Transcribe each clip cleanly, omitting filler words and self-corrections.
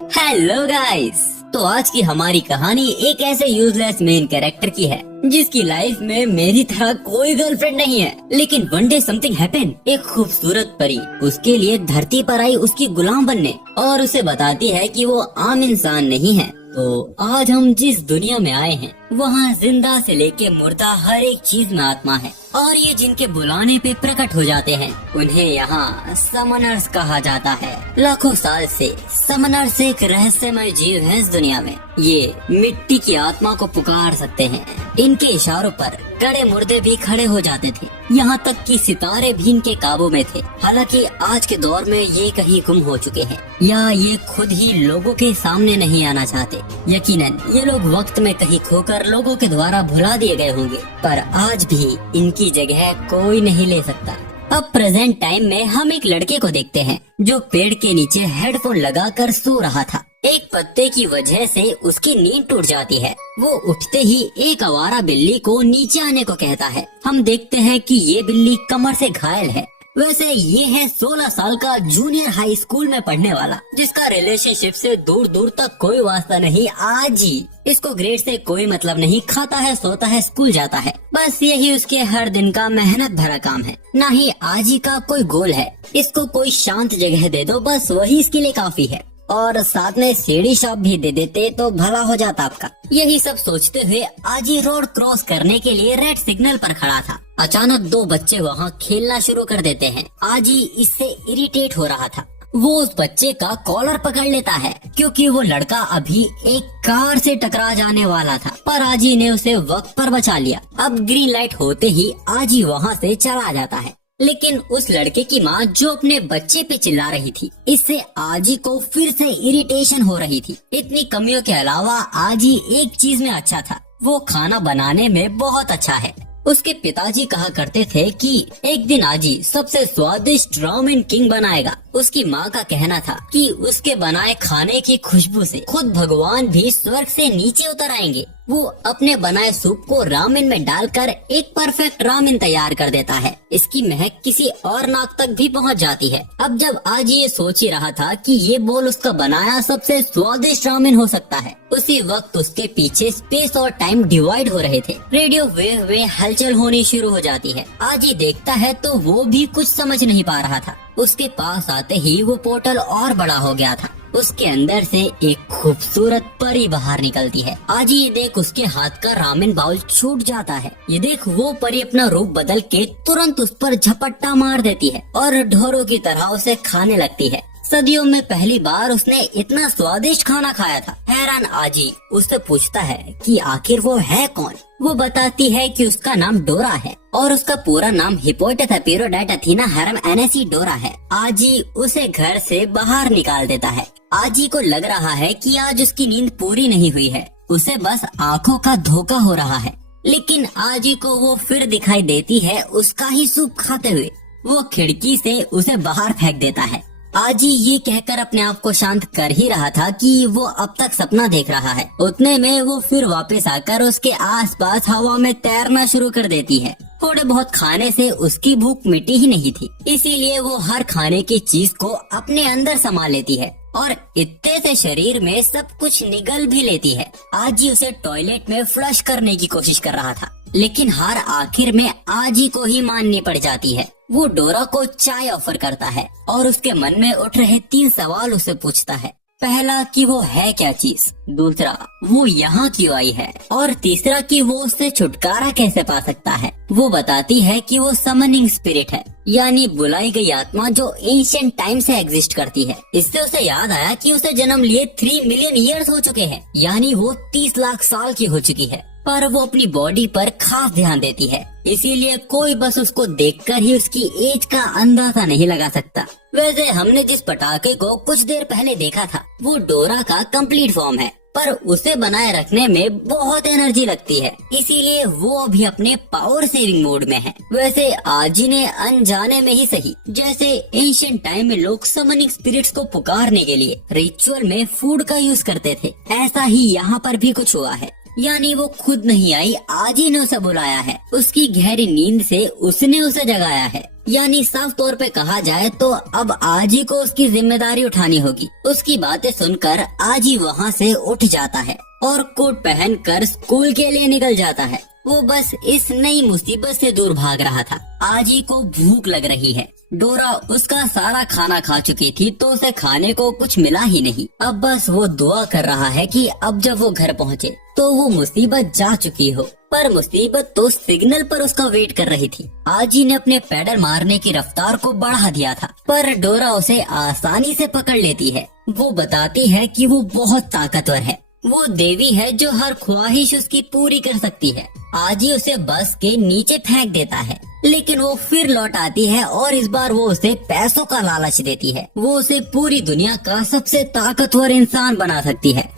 Hello guys. तो आज की हमारी कहानी एक ऐसे यूजलेस मेन कैरेक्टर की है जिसकी लाइफ में मेरी तरह कोई गर्लफ्रेंड नहीं है, लेकिन वन डे समथिंग हैपेंड। एक खूबसूरत परी उसके लिए धरती पर आई उसकी गुलाम बनने और उसे बताती है कि वो आम इंसान नहीं है। तो आज हम जिस दुनिया में आए हैं वहाँ जिंदा से लेके मुर्दा हर एक चीज में आत्मा है और ये जिनके बुलाने पे प्रकट हो जाते हैं उन्हें यहाँ समनर्स कहा जाता है। लाखों साल से समनर्स एक रहस्यमय जीव है इस दुनिया में। ये मिट्टी की आत्मा को पुकार सकते हैं। इनके इशारों पर गड़े मुर्दे भी खड़े हो जाते थे, यहाँ तक कि सितारे भी इनके काबू में थे। हालांकि आज के दौर में ये कहीं गुम हो चुके हैं या ये खुद ही लोगों के सामने नहीं आना चाहते। यकीनन ये लोग वक्त में कहीं खोकर लोगों के द्वारा भुला दिए गए होंगे, पर आज भी इनकी जगह कोई नहीं ले सकता। अब प्रेजेंट टाइम में हम एक लड़के को देखते हैं जो पेड़ के नीचे हेडफोन लगाकर सो रहा था। एक पत्ते की वजह से उसकी नींद टूट जाती है। वो उठते ही एक आवारा बिल्ली को नीचे आने को कहता है। हम देखते हैं कि ये बिल्ली कमर से घायल है। वैसे ये है 16 साल का जूनियर हाई स्कूल में पढ़ने वाला जिसका रिलेशनशिप से दूर दूर तक कोई वास्ता नहीं। आज ही इसको ग्रेड से कोई मतलब नहीं, खाता है सोता है स्कूल जाता है, बस यही उसके हर दिन का मेहनत भरा काम है। ना ही आजी का कोई गोल है। इसको कोई शांत जगह दे दो बस वही इसके लिए काफी है, और साथ में सीढ़ी शॉप भी दे देते तो भला हो जाता आपका। यही सब सोचते हुए आजी रोड क्रॉस करने के लिए रेड सिग्नल पर खड़ा था। अचानक दो बच्चे वहाँ खेलना शुरू कर देते हैं। आजी इससे इरिटेट हो रहा था। वो उस बच्चे का कॉलर पकड़ लेता है क्योंकि वो लड़का अभी एक कार से टकरा जाने वाला था, पर आजी ने उसे वक्त पर बचा लिया। अब ग्रीन लाइट होते ही आजी वहाँ से चला जाता है, लेकिन उस लड़के की माँ जो अपने बच्चे पे चिल्ला रही थी, इससे आजी को फिर से इरिटेशन हो रही थी। इतनी कमियों के अलावा आजी एक चीज में अच्छा था, वो खाना बनाने में बहुत अच्छा है। उसके पिताजी कहा करते थे कि एक दिन आजी सबसे स्वादिष्ट रामेन किंग बनाएगा। उसकी माँ का कहना था कि उसके बनाए खाने की खुशबू से खुद भगवान भी स्वर्ग से नीचे उतर आएंगे। वो अपने बनाए सूप को रामेन में डालकर एक परफेक्ट रामेन तैयार कर देता है। इसकी महक किसी और नाक तक भी पहुंच जाती है। अब जब आज ये सोच ही रहा था कि ये बोल उसका बनाया सबसे स्वादिष्ट रामेन हो सकता है, उसी वक्त उसके पीछे स्पेस और टाइम डिवाइड हो रहे थे। रेडियो वेव में हलचल होनी शुरू हो जाती है। आज ये देखता है तो वो भी कुछ समझ नहीं पा रहा था। उसके पास आते ही वो पोर्टल और बड़ा हो गया था। उसके अंदर से एक खूबसूरत परी बाहर निकलती है। आज ये देख उसके हाथ का रामेन बाउल छूट जाता है। ये देख वो परी अपना रूप बदल के तुरंत उस पर झपट्टा मार देती है और ढोरों की तरह उसे खाने लगती है। सदियों में पहली बार उसने इतना स्वादिष्ट खाना खाया था। हैरान आजी उससे पूछता है कि आखिर वो है कौन। वो बताती है कि उसका नाम डोरा है और उसका पूरा नाम हिप्पोटाइटस एपिरोडाइट अथीना हैरम एनेसी डोरा है। आजी उसे घर से बाहर निकाल देता है। आजी को लग रहा है कि आज उसकी नींद पूरी नहीं हुई है, उसे बस आँखों का धोखा हो रहा है। लेकिन आजी को वो फिर दिखाई देती है उसका ही सूप खाते हुए। वो खिड़की से उसे बाहर फेंक देता है। आजी ये कहकर अपने आप को शांत कर ही रहा था कि वो अब तक सपना देख रहा है। उतने में वो फिर वापस आकर उसके आसपास हवा में तैरना शुरू कर देती है। थोड़े बहुत खाने से उसकी भूख मिटी ही नहीं थी, इसीलिए वो हर खाने की चीज को अपने अंदर समा लेती है और इतने से शरीर में सब कुछ निगल भी लेती है। आजी उसे टॉयलेट में फ्लश करने की कोशिश कर रहा था, लेकिन हार आखिर में आजी को ही माननी पड़ जाती है। वो डोरा को चाय ऑफर करता है और उसके मन में उठ रहे 3 सवाल उसे पूछता है। पहला कि वो है क्या चीज, दूसरा वो यहाँ क्यों आई है, और तीसरा कि वो उससे छुटकारा कैसे पा सकता है। वो बताती है कि वो समनिंग स्पिरिट है, यानी बुलाई गई आत्मा जो एंशिएंट टाइम से एग्जिस्ट करती है। इससे उसे याद आया कि उसे जन्म लिए 3 मिलियन ईयर्स हो चुके हैं, यानी वो 30 लाख साल की हो चुकी है। पर वो अपनी बॉडी पर खास ध्यान देती है, इसीलिए कोई बस उसको देखकर ही उसकी एज का अंदाजा नहीं लगा सकता। वैसे हमने जिस पटाखे को कुछ देर पहले देखा था वो डोरा का कंप्लीट फॉर्म है, पर उसे बनाए रखने में बहुत एनर्जी लगती है, इसीलिए वो अभी अपने पावर सेविंग मोड में है। वैसे आजी ने अनजाने में ही सही, जैसे एंशिएंट टाइम में लोग समनिंग स्पिरिट्स को पुकारने के लिए रिचुअल में फूड का यूज करते थे, ऐसा ही यहाँ पर भी कुछ हुआ है। यानी वो खुद नहीं आई, आजी ने उसे बुलाया है। उसकी गहरी नींद से उसने उसे जगाया है। यानी साफ तौर पे कहा जाए तो अब आजी को उसकी जिम्मेदारी उठानी होगी। उसकी बातें सुनकर आजी वहाँ से उठ जाता है और कोट पहनकर स्कूल के लिए निकल जाता है। वो बस इस नई मुसीबत से दूर भाग रहा था। आजी को भूख लग रही है। डोरा उसका सारा खाना खा चुकी थी तो उसे खाने को कुछ मिला ही नहीं। अब बस वो दुआ कर रहा है कि अब जब वो घर पहुँचे तो वो मुसीबत जा चुकी हो। पर मुसीबत तो सिग्नल पर उसका वेट कर रही थी। आजी ने अपने पैडल मारने की रफ्तार को बढ़ा दिया था, पर डोरा उसे आसानी से पकड़ लेती है। वो बताती है कि वो बहुत ताकतवर है, वो देवी है जो हर ख्वाहिश उसकी पूरी कर सकती है। आजी उसे बस के नीचे फेंक देता है, लेकिन वो फिर लौट आती है और इस बार वो उसे पैसों का लालच देती है। वो उसे पूरी दुनिया का सबसे ताकतवर इंसान बना सकती है,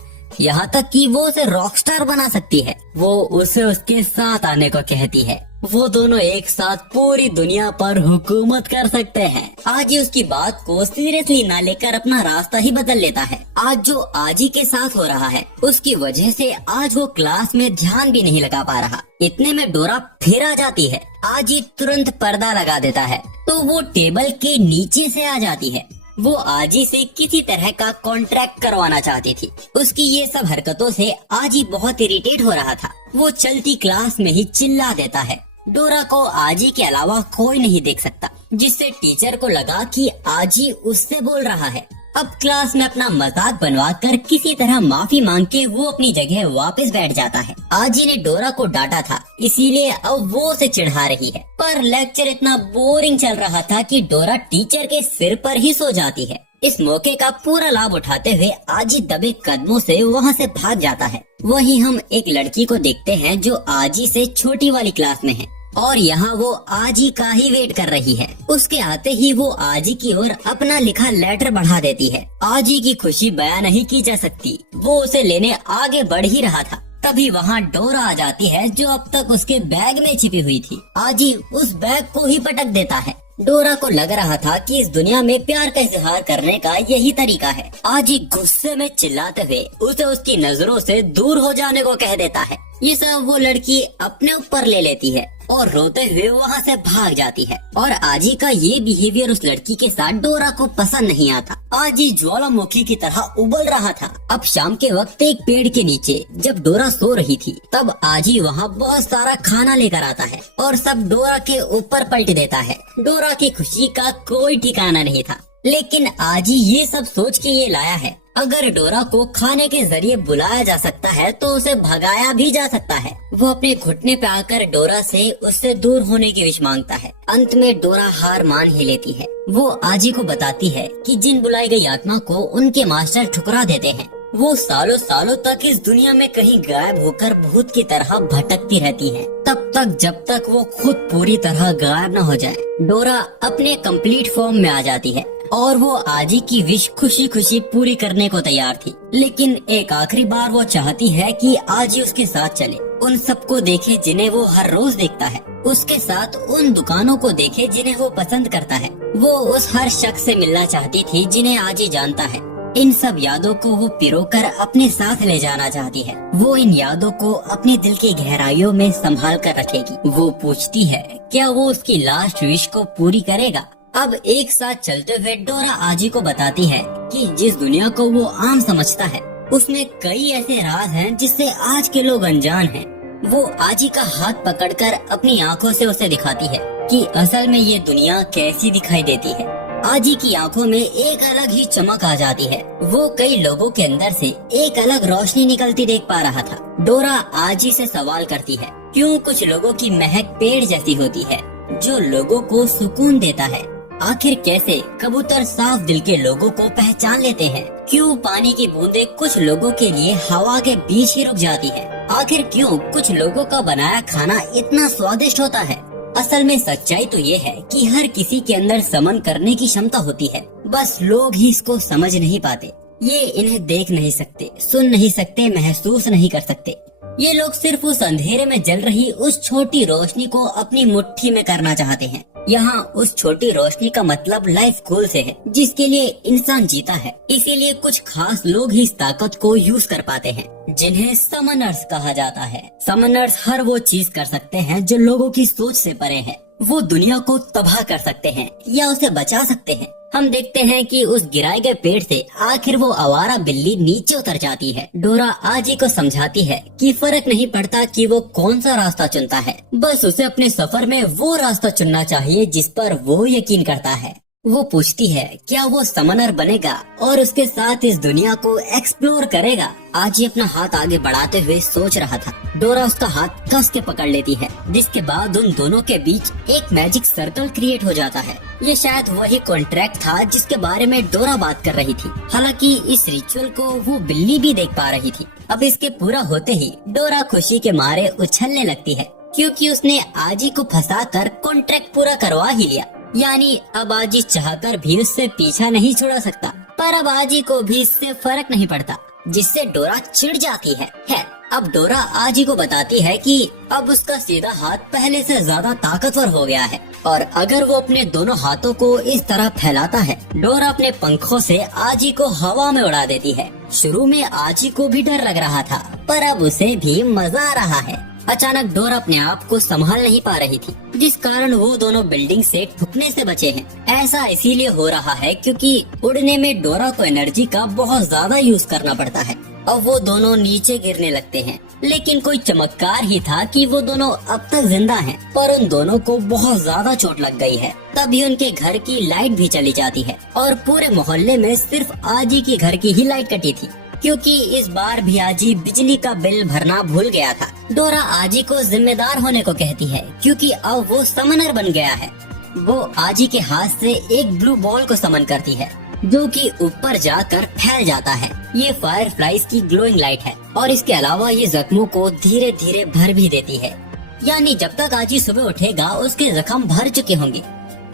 यहाँ तक कि वो उसे रॉकस्टार बना सकती है। वो उसे उसके साथ आने को कहती है। वो दोनों एक साथ पूरी दुनिया पर हुकूमत कर सकते हैं। आजी उसकी बात को सीरियसली ना लेकर अपना रास्ता ही बदल लेता है। आज जो आजी के साथ हो रहा है उसकी वजह से आज वो क्लास में ध्यान भी नहीं लगा पा रहा। इतने में डोरा फिर आ जाती है। आजी तुरंत पर्दा लगा देता है तो वो टेबल के नीचे से आ जाती है। वो आजी से किसी तरह का कॉन्ट्रैक्ट करवाना चाहती थी। उसकी ये सब हरकतों से आजी बहुत इरिटेट हो रहा था। वो चलती क्लास में ही चिल्ला देता है। डोरा को आजी के अलावा कोई नहीं देख सकता, जिससे टीचर को लगा कि आजी उससे बोल रहा है। अब क्लास में अपना मजाक बनवाकर किसी तरह माफी मांग के वो अपनी जगह वापस बैठ जाता है। आजी ने डोरा को डांटा था, इसीलिए अब वो उसे चिढ़ा रही है। पर लेक्चर इतना बोरिंग चल रहा था कि डोरा टीचर के सिर पर ही सो जाती है। इस मौके का पूरा लाभ उठाते हुए आजी दबे कदमों से वहाँ से भाग जाता है। वहीं हम एक लड़की को देखते हैं जो आजी से छोटी वाली क्लास में है और यहाँ वो आजी का ही वेट कर रही है। उसके आते ही वो आजी की ओर अपना लिखा लेटर बढ़ा देती है। आजी की खुशी बयां नहीं की जा सकती। वो उसे लेने आगे बढ़ ही रहा था, तभी वहाँ डोरा आ जाती है जो अब तक उसके बैग में छिपी हुई थी। आजी उस बैग को ही पटक देता है। डोरा को लग रहा था कि इस दुनिया में प्यार का इजहार करने का यही तरीका है। आजी गुस्से में चिल्लाते हुए उसे उसकी नजरों से दूर हो जाने को कह देता है। ये सब वो लड़की अपने ऊपर ले लेती है और रोते हुए वहाँ से भाग जाती है। और आजी का ये बिहेवियर उस लड़की के साथ डोरा को पसंद नहीं आता। आजी ज्वालामुखी की तरह उबल रहा था। अब शाम के वक्त एक पेड़ के नीचे जब डोरा सो रही थी तब आजी वहाँ बहुत सारा खाना लेकर आता है और सब डोरा के ऊपर पलट देता है। डोरा की खुशी का कोई ठिकाना नहीं था, लेकिन आजी ये सब सोच के ये लाया है अगर डोरा को खाने के जरिए बुलाया जा सकता है तो उसे भगाया भी जा सकता है। वो अपने घुटने पे आकर डोरा से उससे दूर होने की विश मांगता है। अंत में डोरा हार मान ही लेती है। वो आजी को बताती है कि जिन बुलाई गई आत्मा को उनके मास्टर ठुकरा देते हैं। वो सालों सालों तक इस दुनिया में कहीं गायब होकर भूत की तरह भटकती रहती है, तब तक जब तक वो खुद पूरी तरह गायब न हो जाए। डोरा अपने कंप्लीट फॉर्म में आ जाती है और वो आजी की विश खुशी खुशी पूरी करने को तैयार थी। लेकिन एक आखिरी बार वो चाहती है कि आजी उसके साथ चले, उन सबको देखे जिन्हें वो हर रोज देखता है, उसके साथ उन दुकानों को देखे जिन्हें वो पसंद करता है। वो उस हर शख्स से मिलना चाहती थी जिन्हें आजी जानता है। इन सब यादों को वो पिरोकर अपने साथ ले जाना चाहती है। वो इन यादों को अपने दिल की गहराइयों में संभाल कर रखेगी। वो पूछती है क्या वो उसकी लास्ट विश को पूरी करेगा। अब एक साथ चलते हुए डोरा आजी को बताती है कि जिस दुनिया को वो आम समझता है उसमें कई ऐसे राज हैं जिससे आज के लोग अनजान हैं। वो आजी का हाथ पकड़कर अपनी आंखों से उसे दिखाती है कि असल में ये दुनिया कैसी दिखाई देती है। आजी की आंखों में एक अलग ही चमक आ जाती है। वो कई लोगों के अंदर से एक अलग रोशनी निकलती देख पा रहा था। डोरा आजी से सवाल करती है क्यों कुछ लोगों की महक पेड़ जैसी होती है जो लोगों को सुकून देता है। आखिर कैसे कबूतर साफ दिल के लोगों को पहचान लेते हैं। क्यों पानी की बूंदें कुछ लोगों के लिए हवा के बीच ही रुक जाती है। आखिर क्यों कुछ लोगों का बनाया खाना इतना स्वादिष्ट होता है। असल में सच्चाई तो ये है कि हर किसी के अंदर समन करने की क्षमता होती है, बस लोग ही इसको समझ नहीं पाते। ये इन्हें देख नहीं सकते, सुन नहीं सकते, महसूस नहीं कर सकते। ये लोग सिर्फ उस अंधेरे में जल रही उस छोटी रोशनी को अपनी मुट्ठी में करना चाहते हैं। यहाँ उस छोटी रोशनी का मतलब लाइफ गोल से है जिसके लिए इंसान जीता है। इसीलिए कुछ खास लोग ही इस ताकत को यूज कर पाते हैं जिन्हें समनर्स कहा जाता है। समनर्स हर वो चीज कर सकते हैं जो लोगों की सोच से परे है। वो दुनिया को तबाह कर सकते हैं या उसे बचा सकते हैं। हम देखते हैं कि उस गिराए गए पेड़ से आखिर वो आवारा बिल्ली नीचे उतर जाती है। डोरा आजी को समझाती है कि फर्क नहीं पड़ता कि वो कौन सा रास्ता चुनता है, बस उसे अपने सफर में वो रास्ता चुनना चाहिए जिस पर वो यकीन करता है। वो पूछती है क्या वो समनर बनेगा और उसके साथ इस दुनिया को एक्सप्लोर करेगा। आजी अपना हाथ आगे बढ़ाते हुए सोच रहा था। डोरा उसका हाथ कस के पकड़ लेती है, जिसके बाद उन दोनों के बीच एक मैजिक सर्कल क्रिएट हो जाता है। ये शायद वही कॉन्ट्रैक्ट था जिसके बारे में डोरा बात कर रही थी। हालांकि इस रिचुअल को वो बिल्ली भी देख पा रही थी। अब इसके पूरा होते ही डोरा खुशी के मारे उछलने लगती है, क्योंकि उसने आजी को फंसाकर कॉन्ट्रैक्ट पूरा करवा ही लिया। यानी अब आजी चाहकर भी उससे पीछा नहीं छुड़ा सकता। पर अब आजी को भी इससे फर्क नहीं पड़ता, जिससे डोरा चिढ़ जाती है। अब डोरा आजी को बताती है कि अब उसका सीधा हाथ पहले से ज्यादा ताकतवर हो गया है और अगर वो अपने दोनों हाथों को इस तरह फैलाता है, डोरा अपने पंखों से आजी को हवा में उड़ा देती है। शुरू में आजी को भी डर लग रहा था, पर अब उसे भी मजा आ रहा है। अचानक डोरा अपने आप को संभाल नहीं पा रही थी, जिस कारण वो दोनों बिल्डिंग से ठुकने से बचे हैं। ऐसा इसीलिए हो रहा है क्योंकि उड़ने में डोरा को एनर्जी का बहुत ज्यादा यूज करना पड़ता है और वो दोनों नीचे गिरने लगते हैं। लेकिन कोई चमत्कार ही था कि वो दोनों अब तक जिंदा हैं, पर उन दोनों को बहुत ज्यादा चोट लग गई है। तभी उनके घर की लाइट भी चली जाती है और पूरे मोहल्ले में सिर्फ आजी के घर की ही लाइट कटी थी, क्योंकि इस बार भी आजी बिजली का बिल भरना भूल गया था। डोरा आजी को जिम्मेदार होने को कहती है, क्योंकि अब वो समनर बन गया है। वो आजी के हाथ से एक ब्लू बॉल को समन करती है, जो कि ऊपर जाकर फैल जाता है। ये फायर फ्लाइज की ग्लोइंग लाइट है और इसके अलावा ये जख्मों को धीरे धीरे भर भी देती है। यानी जब तक आजी सुबह उठेगा उसके जख्म भर चुके होंगे।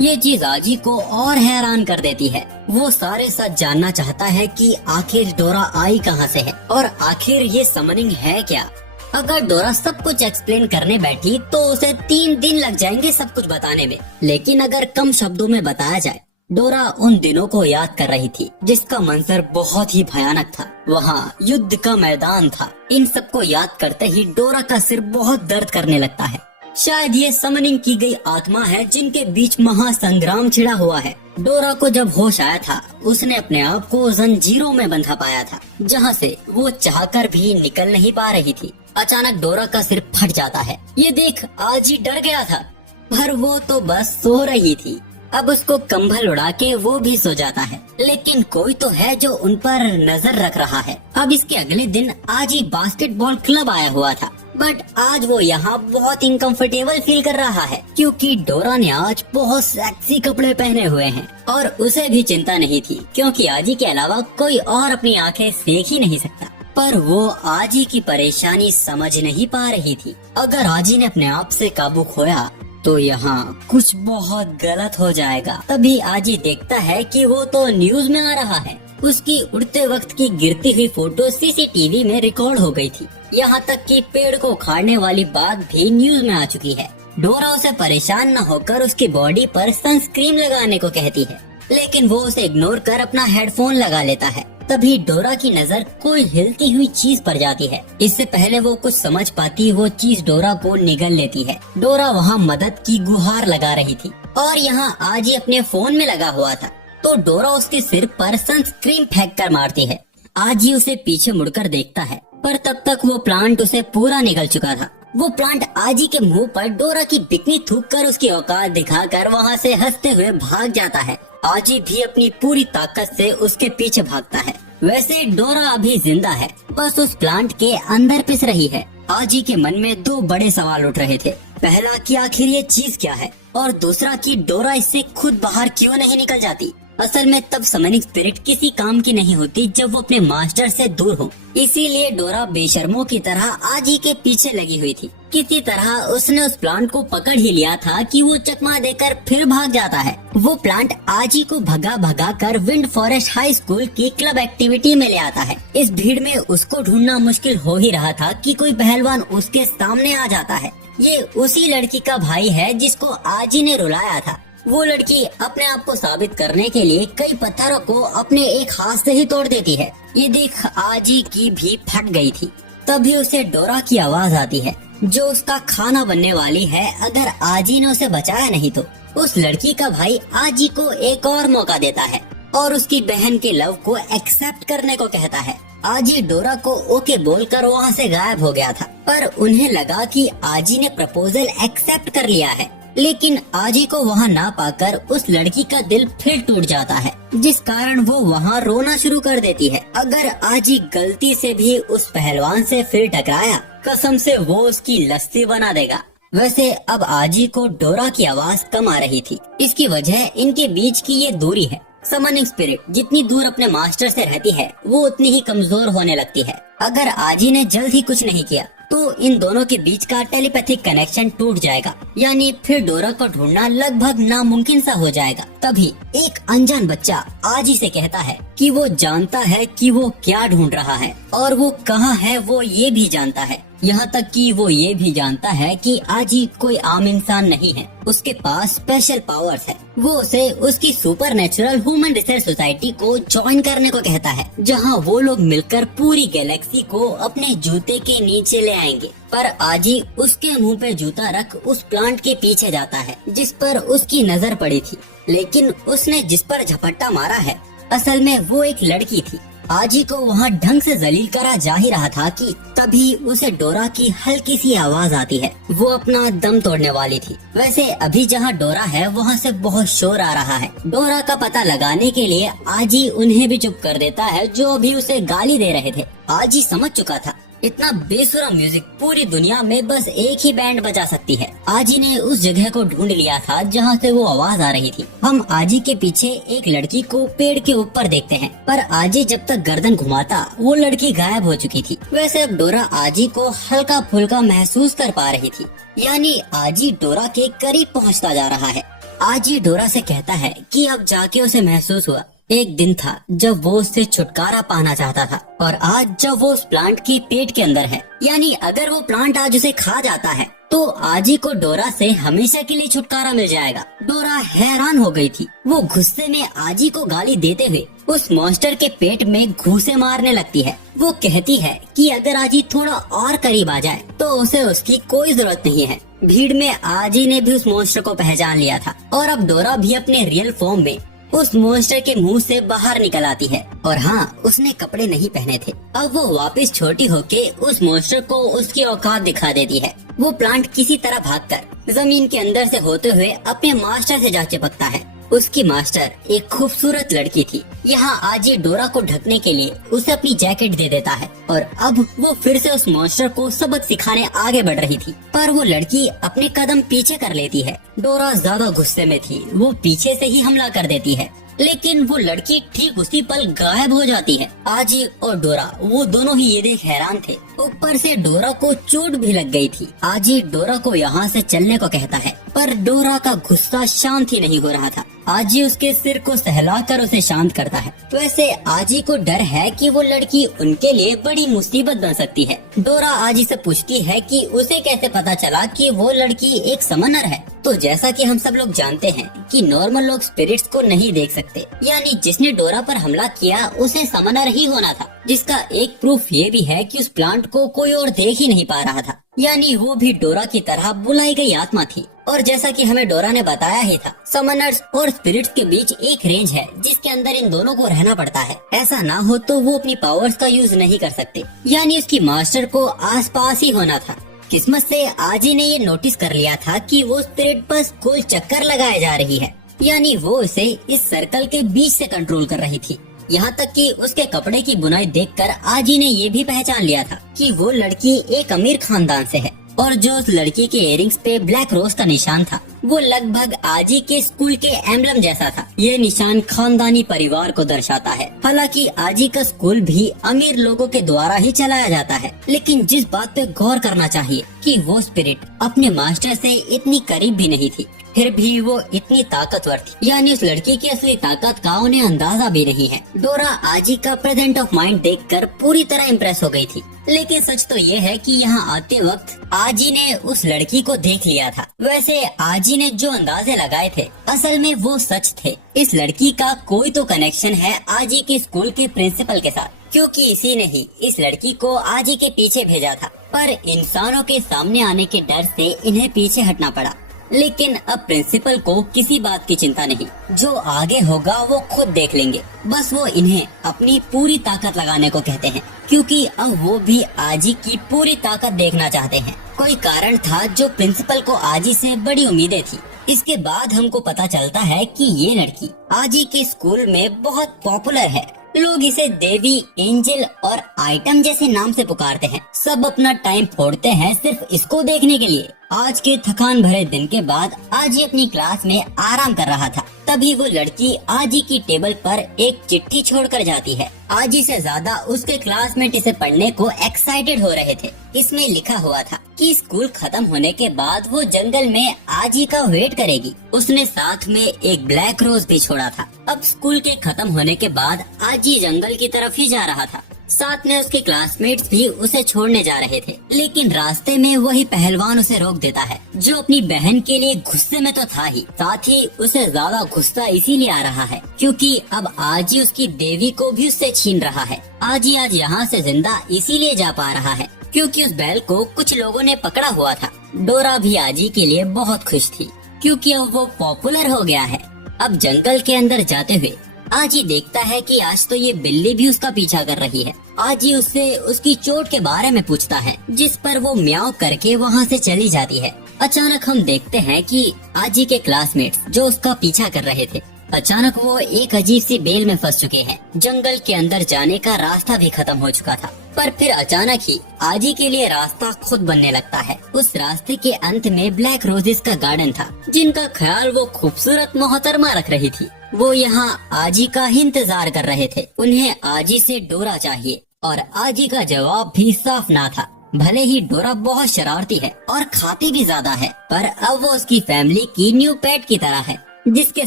ये चीज आजी को और हैरान कर देती है। वो सारे सच जानना चाहता है कि आखिर डोरा आई कहाँ से है और आखिर ये समनिंग है क्या। अगर डोरा सब कुछ एक्सप्लेन करने बैठी तो उसे 3 दिन लग जाएंगे सब कुछ बताने में। लेकिन अगर कम शब्दों में बताया जाए, डोरा उन दिनों को याद कर रही थी जिसका मंजर बहुत ही भयानक था। वहाँ युद्ध का मैदान था। इन सबको याद करते ही डोरा का सिर बहुत दर्द करने लगता है। शायद ये समनिंग की गई आत्मा है जिनके बीच महासंग्राम छिड़ा हुआ है। डोरा को जब होश आया था, उसने अपने आप को जंजीरों में बंधा पाया था, जहाँ से वो चाहकर भी निकल नहीं पा रही थी। अचानक डोरा का सिर फट जाता है। ये देख आजी डर गया था, पर वो तो बस सो रही थी। अब उसको कंबल उड़ा के वो भी सो जाता है, लेकिन कोई तो है जो उन पर नजर रख रहा है। अब इसके अगले दिन आजी बास्केटबॉल क्लब आया हुआ था, बट आज वो यहाँ बहुत इनकम्फर्टेबल फील कर रहा है, क्योंकि डोरा ने आज बहुत सेक्सी कपड़े पहने हुए हैं और उसे भी चिंता नहीं थी, क्योंकि आजी के अलावा कोई और अपनी आंखें सेक ही नहीं सकता। पर वो आजी की परेशानी समझ नहीं पा रही थी। अगर आजी ने अपने आप से काबू खोया तो यहाँ कुछ बहुत गलत हो जाएगा। तभी आजी देखता है कि वो तो न्यूज में आ रहा है। उसकी उड़ते वक्त की गिरती हुई फोटो सीसीटीवी में रिकॉर्ड हो गई थी। यहाँ तक कि पेड़ को उखाड़ने वाली बात भी न्यूज में आ चुकी है। डोरा उसे परेशान न होकर उसकी बॉडी पर सनस्क्रीन लगाने को कहती है, लेकिन वो उसे इग्नोर कर अपना हेडफोन लगा लेता है। तभी डोरा की नजर कोई हिलती हुई चीज पर जाती है। इससे पहले वो कुछ समझ पाती, वो चीज डोरा को निगल लेती है। डोरा वहाँ मदद की गुहार लगा रही थी और यहाँ आजी अपने फोन में लगा हुआ था, तो डोरा उसके सिर पर सनस्क्रीन फेंक कर मारती है। आजी उसे पीछे मुड़कर देखता है, पर तब तक वो प्लांट उसे पूरा निगल चुका था। वो प्लांट आजी के मुंह पर डोरा की बिकनी थूक कर उसकी औकात दिखाकर वहाँ से हंसते हुए भाग जाता है। आजी भी अपनी पूरी ताकत से उसके पीछे भागता है। वैसे डोरा अभी जिंदा है, बस उस प्लांट के अंदर पिस रही है। आजी के मन में 2 बड़े सवाल उठ रहे थे। पहला कि आखिर ये चीज क्या है, और दूसरा कि डोरा इससे खुद बाहर क्यों नहीं निकल जाती। असल में तब समनिंग स्पिरिट किसी काम की नहीं होती जब वो अपने मास्टर से दूर हो। इसीलिए डोरा बेशर्मों की तरह आजी के पीछे लगी हुई थी। किसी तरह उसने उस प्लांट को पकड़ ही लिया था कि वो चकमा देकर फिर भाग जाता है। वो प्लांट आजी को भगा भगा कर विंड फॉरेस्ट हाई स्कूल की क्लब एक्टिविटी में ले आता है। इस भीड़ में उसको ढूंढना मुश्किल हो ही रहा था कि कोई पहलवान उसके सामने आ जाता है। ये उसी लड़की का भाई है जिसको आजी ने रुलाया था। वो लड़की अपने आप को साबित करने के लिए कई पत्थरों को अपने एक हाथ से ही तोड़ देती है। ये देख आजी की भी फट गई थी। तभी उसे डोरा की आवाज आती है। जो उसका खाना बनने वाली है। अगर आजी ने उसे बचाया नहीं तो उस लड़की का भाई आजी को एक और मौका देता है और उसकी बहन के लव को एक्सेप्ट करने को कहता है। आजी डोरा को ओके बोलकर वहाँ से गायब हो गया था, पर उन्हें लगा कि आजी ने प्रपोजल एक्सेप्ट कर लिया है। लेकिन आजी को वहाँ ना पाकर उस लड़की का दिल फिर टूट जाता है, जिस कारण वो वहाँ रोना शुरू कर देती है। अगर आजी गलती से भी उस पहलवान से फिर टकराया, कसम से वो उसकी लस्सी बना देगा। वैसे अब आजी को डोरा की आवाज कम आ रही थी। इसकी वजह इनके बीच की ये दूरी है। समनिंग स्पिरिट जितनी दूर अपने मास्टर से रहती है, वो उतनी ही कमजोर होने लगती है। अगर आजी ने जल्द ही कुछ नहीं किया तो इन दोनों के बीच का टेलीपैथिक कनेक्शन टूट जाएगा, यानी फिर डोरा को ढूंढना लगभग नामुमकिन सा हो जाएगा। तभी एक अनजान बच्चा आजी से कहता है कि वो जानता है कि वो क्या ढूंढ रहा है और वो कहाँ है, वो ये भी जानता है। यहाँ तक कि वो ये भी जानता है कि आजी कोई आम इंसान नहीं है, उसके पास स्पेशल पावर्स है। वो उसे उसकी super natural human research society को ज्वाइन करने को कहता है, जहाँ वो लोग मिलकर पूरी गैलेक्सी को अपने जूते के नीचे ले आएंगे। पर आजी उसके मुंह पे जूता रख उस प्लांट के पीछे जाता है जिस पर उसकी नजर पड़ी थी। लेकिन उसने जिस पर झपट्टा मारा है, असल में वो एक लड़की थी। आजी को वहाँ ढंग से जलील करा जा ही रहा था कि तभी उसे डोरा की हल्की सी आवाज आती है। वो अपना दम तोड़ने वाली थी। वैसे अभी जहाँ डोरा है वहाँ से बहुत शोर आ रहा है। डोरा का पता लगाने के लिए आजी उन्हें भी चुप कर देता है जो अभी उसे गाली दे रहे थे। आजी समझ चुका था इतना बेसुरा म्यूजिक पूरी दुनिया में बस एक ही बैंड बजा सकती है। आजी ने उस जगह को ढूंढ लिया था जहाँ से वो आवाज आ रही थी। हम आजी के पीछे एक लड़की को पेड़ के ऊपर देखते हैं, पर आजी जब तक गर्दन घुमाता वो लड़की गायब हो चुकी थी। वैसे अब डोरा आजी को हल्का फुल्का महसूस कर पा रही थी, यानी आजी डोरा के करीब पहुँचता जा रहा है। आजी डोरा से कहता है कि अब जाके उसे महसूस हुआ एक दिन था जब वो उससे छुटकारा पाना चाहता था, और आज जब वो उस प्लांट की पेट के अंदर है, यानी अगर वो प्लांट आज उसे खा जाता है तो आजी को डोरा से हमेशा के लिए छुटकारा मिल जाएगा। डोरा हैरान हो गई थी। वो गुस्से में आजी को गाली देते हुए उस मॉन्स्टर के पेट में घूंसे मारने लगती है। वो कहती है कि अगर आजी थोड़ा और करीब आ जाए तो उसे उसकी कोई जरूरत नहीं है। भीड़ में आजी ने भी उस मॉन्स्टर को पहचान लिया था और अब डोरा भी अपने रियल फॉर्म में उस मॉन्स्टर के मुंह से बाहर निकल आती है। और हाँ, उसने कपड़े नहीं पहने थे। अब वो वापस छोटी होके उस मॉन्स्टर को उसकी औकात दिखा देती है। वो प्लांट किसी तरह भागकर जमीन के अंदर से होते हुए अपने मास्टर से जा चिपकता है। उसकी मास्टर एक खूबसूरत लड़की थी। यहाँ आजी डोरा को ढकने के लिए उसे अपनी जैकेट दे देता है और अब वो फिर से उस मॉन्स्टर को सबक सिखाने आगे बढ़ रही थी, पर वो लड़की अपने कदम पीछे कर लेती है। डोरा ज्यादा गुस्से में थी, वो पीछे से ही हमला कर देती है, लेकिन वो लड़की ठीक उसी पल गायब हो जाती है। आजी और डोरा वो दोनों ही ये देख हैरान थे। ऊपर से डोरा को चोट भी लग गई थी। आजी डोरा को यहाँ से चलने को कहता है, पर डोरा का गुस्सा शांत ही नहीं हो रहा था। आजी उसके सिर को सहलाकर उसे शांत करता है। वैसे आजी को डर है कि वो लड़की उनके लिए बड़ी मुसीबत बन सकती है। डोरा आजी से पूछती है कि उसे कैसे पता चला कि वो लड़की एक समनर है। तो जैसा कि हम सब लोग जानते हैं कि नॉर्मल लोग स्पिरिट्स को नहीं देख सकते, यानी जिसने डोरा पर हमला किया उसे समनर ही होना था, जिसका एक प्रूफ ये भी है कि उस प्लांट को कोई और देख ही नहीं पा रहा था, यानी वो भी डोरा की तरह बुलाई गई आत्मा थी। और जैसा कि हमें डोरा ने बताया ही था, समनर्स और स्पिरिट्स के बीच एक रेंज है जिसके अंदर इन दोनों को रहना पड़ता है। ऐसा ना हो तो वो अपनी पावर्स का यूज नहीं कर सकते, यानी उसकी मास्टर को आसपास ही होना था। किस्मत से आजी ने ये नोटिस कर लिया था कि वो स्पिरिट बस गोल चक्कर लगाए जा रही है, यानी वो उसे इस सर्कल के बीच से कंट्रोल कर रही थी। यहाँ तक कि उसके कपड़े की बुनाई देखकर आजी ने ये भी पहचान लिया था कि वो लड़की एक अमीर खानदान से है, और जो उस लड़की के इयरिंग्स पे ब्लैक रोज का निशान था वो लगभग आजी के स्कूल के एम्बलम जैसा था। ये निशान खानदानी परिवार को दर्शाता है। हालांकि आजी का स्कूल भी अमीर लोगों के द्वारा ही चलाया जाता है, लेकिन जिस बात पे गौर करना चाहिए कि वो स्पिरिट अपने मास्टर से इतनी करीब भी नहीं थी, फिर भी वो इतनी ताकतवर थी, यानी उस लड़की की असली ताकत का उन्हें अंदाजा भी नहीं है। डोरा आजी का प्रेजेंट ऑफ माइंड देखकर पूरी तरह इम्प्रेस हो गई थी, लेकिन सच तो ये है कि यहाँ आते वक्त आजी ने उस लड़की को देख लिया था। वैसे आजी ने जो अंदाजे लगाए थे असल में वो सच थे। इस लड़की का कोई तो कनेक्शन है आजी के स्कूल के प्रिंसिपल के साथ। क्योंकि इसी ने ही इस लड़की को आजी के पीछे भेजा था। पर इंसानों के सामने आने के डर से इन्हें पीछे हटना पड़ा। लेकिन अब प्रिंसिपल को किसी बात की चिंता नहीं, जो आगे होगा वो खुद देख लेंगे। बस वो इन्हें अपनी पूरी ताकत लगाने को कहते हैं, क्योंकि अब वो भी आजी की पूरी ताकत देखना चाहते हैं। कोई कारण था जो प्रिंसिपल को आजी से बड़ी उम्मीदें थी। इसके बाद हमको पता चलता है कि ये लड़की आजी के स्कूल में बहुत पॉपुलर है। लोग इसे देवी, एंजल और आइटम जैसे नाम से पुकारते हैं। सब अपना टाइम फोड़ते हैं सिर्फ इसको देखने के लिए। आज के थकान भरे दिन के बाद आजी अपनी क्लास में आराम कर रहा था। तभी वो लड़की आजी की टेबल पर एक चिट्ठी छोड़कर जाती है। आजी से ज्यादा उसके क्लासमेट इसे पढ़ने को एक्साइटेड हो रहे थे। इसमें लिखा हुआ था कि स्कूल खत्म होने के बाद वो जंगल में आजी का वेट करेगी। उसने साथ में एक ब्लैक रोज भी छोड़ा था। अब स्कूल के खत्म होने के बाद आजी जंगल की तरफ ही जा रहा था। साथ में उसके क्लासमेट्स भी उसे छोड़ने जा रहे थे, लेकिन रास्ते में वही पहलवान उसे रोक देता है, जो अपनी बहन के लिए गुस्से में तो था ही, साथ ही उसे ज्यादा गुस्सा इसीलिए आ रहा है क्योंकि अब आजी उसकी देवी को भी उससे छीन रहा है। आजी आज यहाँ से जिंदा इसीलिए जा पा रहा है क्योंकि उस बैल को कुछ लोगों ने पकड़ा हुआ था। डोरा भी आजी के लिए बहुत खुश थी क्योंकि अब वो पॉपुलर हो गया है। अब जंगल के अंदर जाते हुए आजी देखता है कि आज तो ये बिल्ली भी उसका पीछा कर रही है। आजी उससे उसकी चोट के बारे में पूछता है, जिस पर वो म्याऊ करके वहाँ से चली जाती है। अचानक हम देखते हैं कि आजी के क्लासमेट्स जो उसका पीछा कर रहे थे, अचानक वो एक अजीब सी बेल में फंस चुके हैं। जंगल के अंदर जाने का रास्ता भी खत्म हो चुका था, पर फिर अचानक ही आजी के लिए रास्ता खुद बनने लगता है। उस रास्ते के अंत में ब्लैक रोजेस का गार्डन था, जिनका ख्याल वो खूबसूरत मोहतरमा रख रही थी। वो यहाँ आजी का ही इंतजार कर रहे थे। उन्हें आजी से डोरा चाहिए और आजी का जवाब भी साफ ना था। भले ही डोरा बहुत शरारती है और खाती भी ज्यादा है, पर अब वो उसकी फैमिली की न्यू पेट की तरह है, जिसके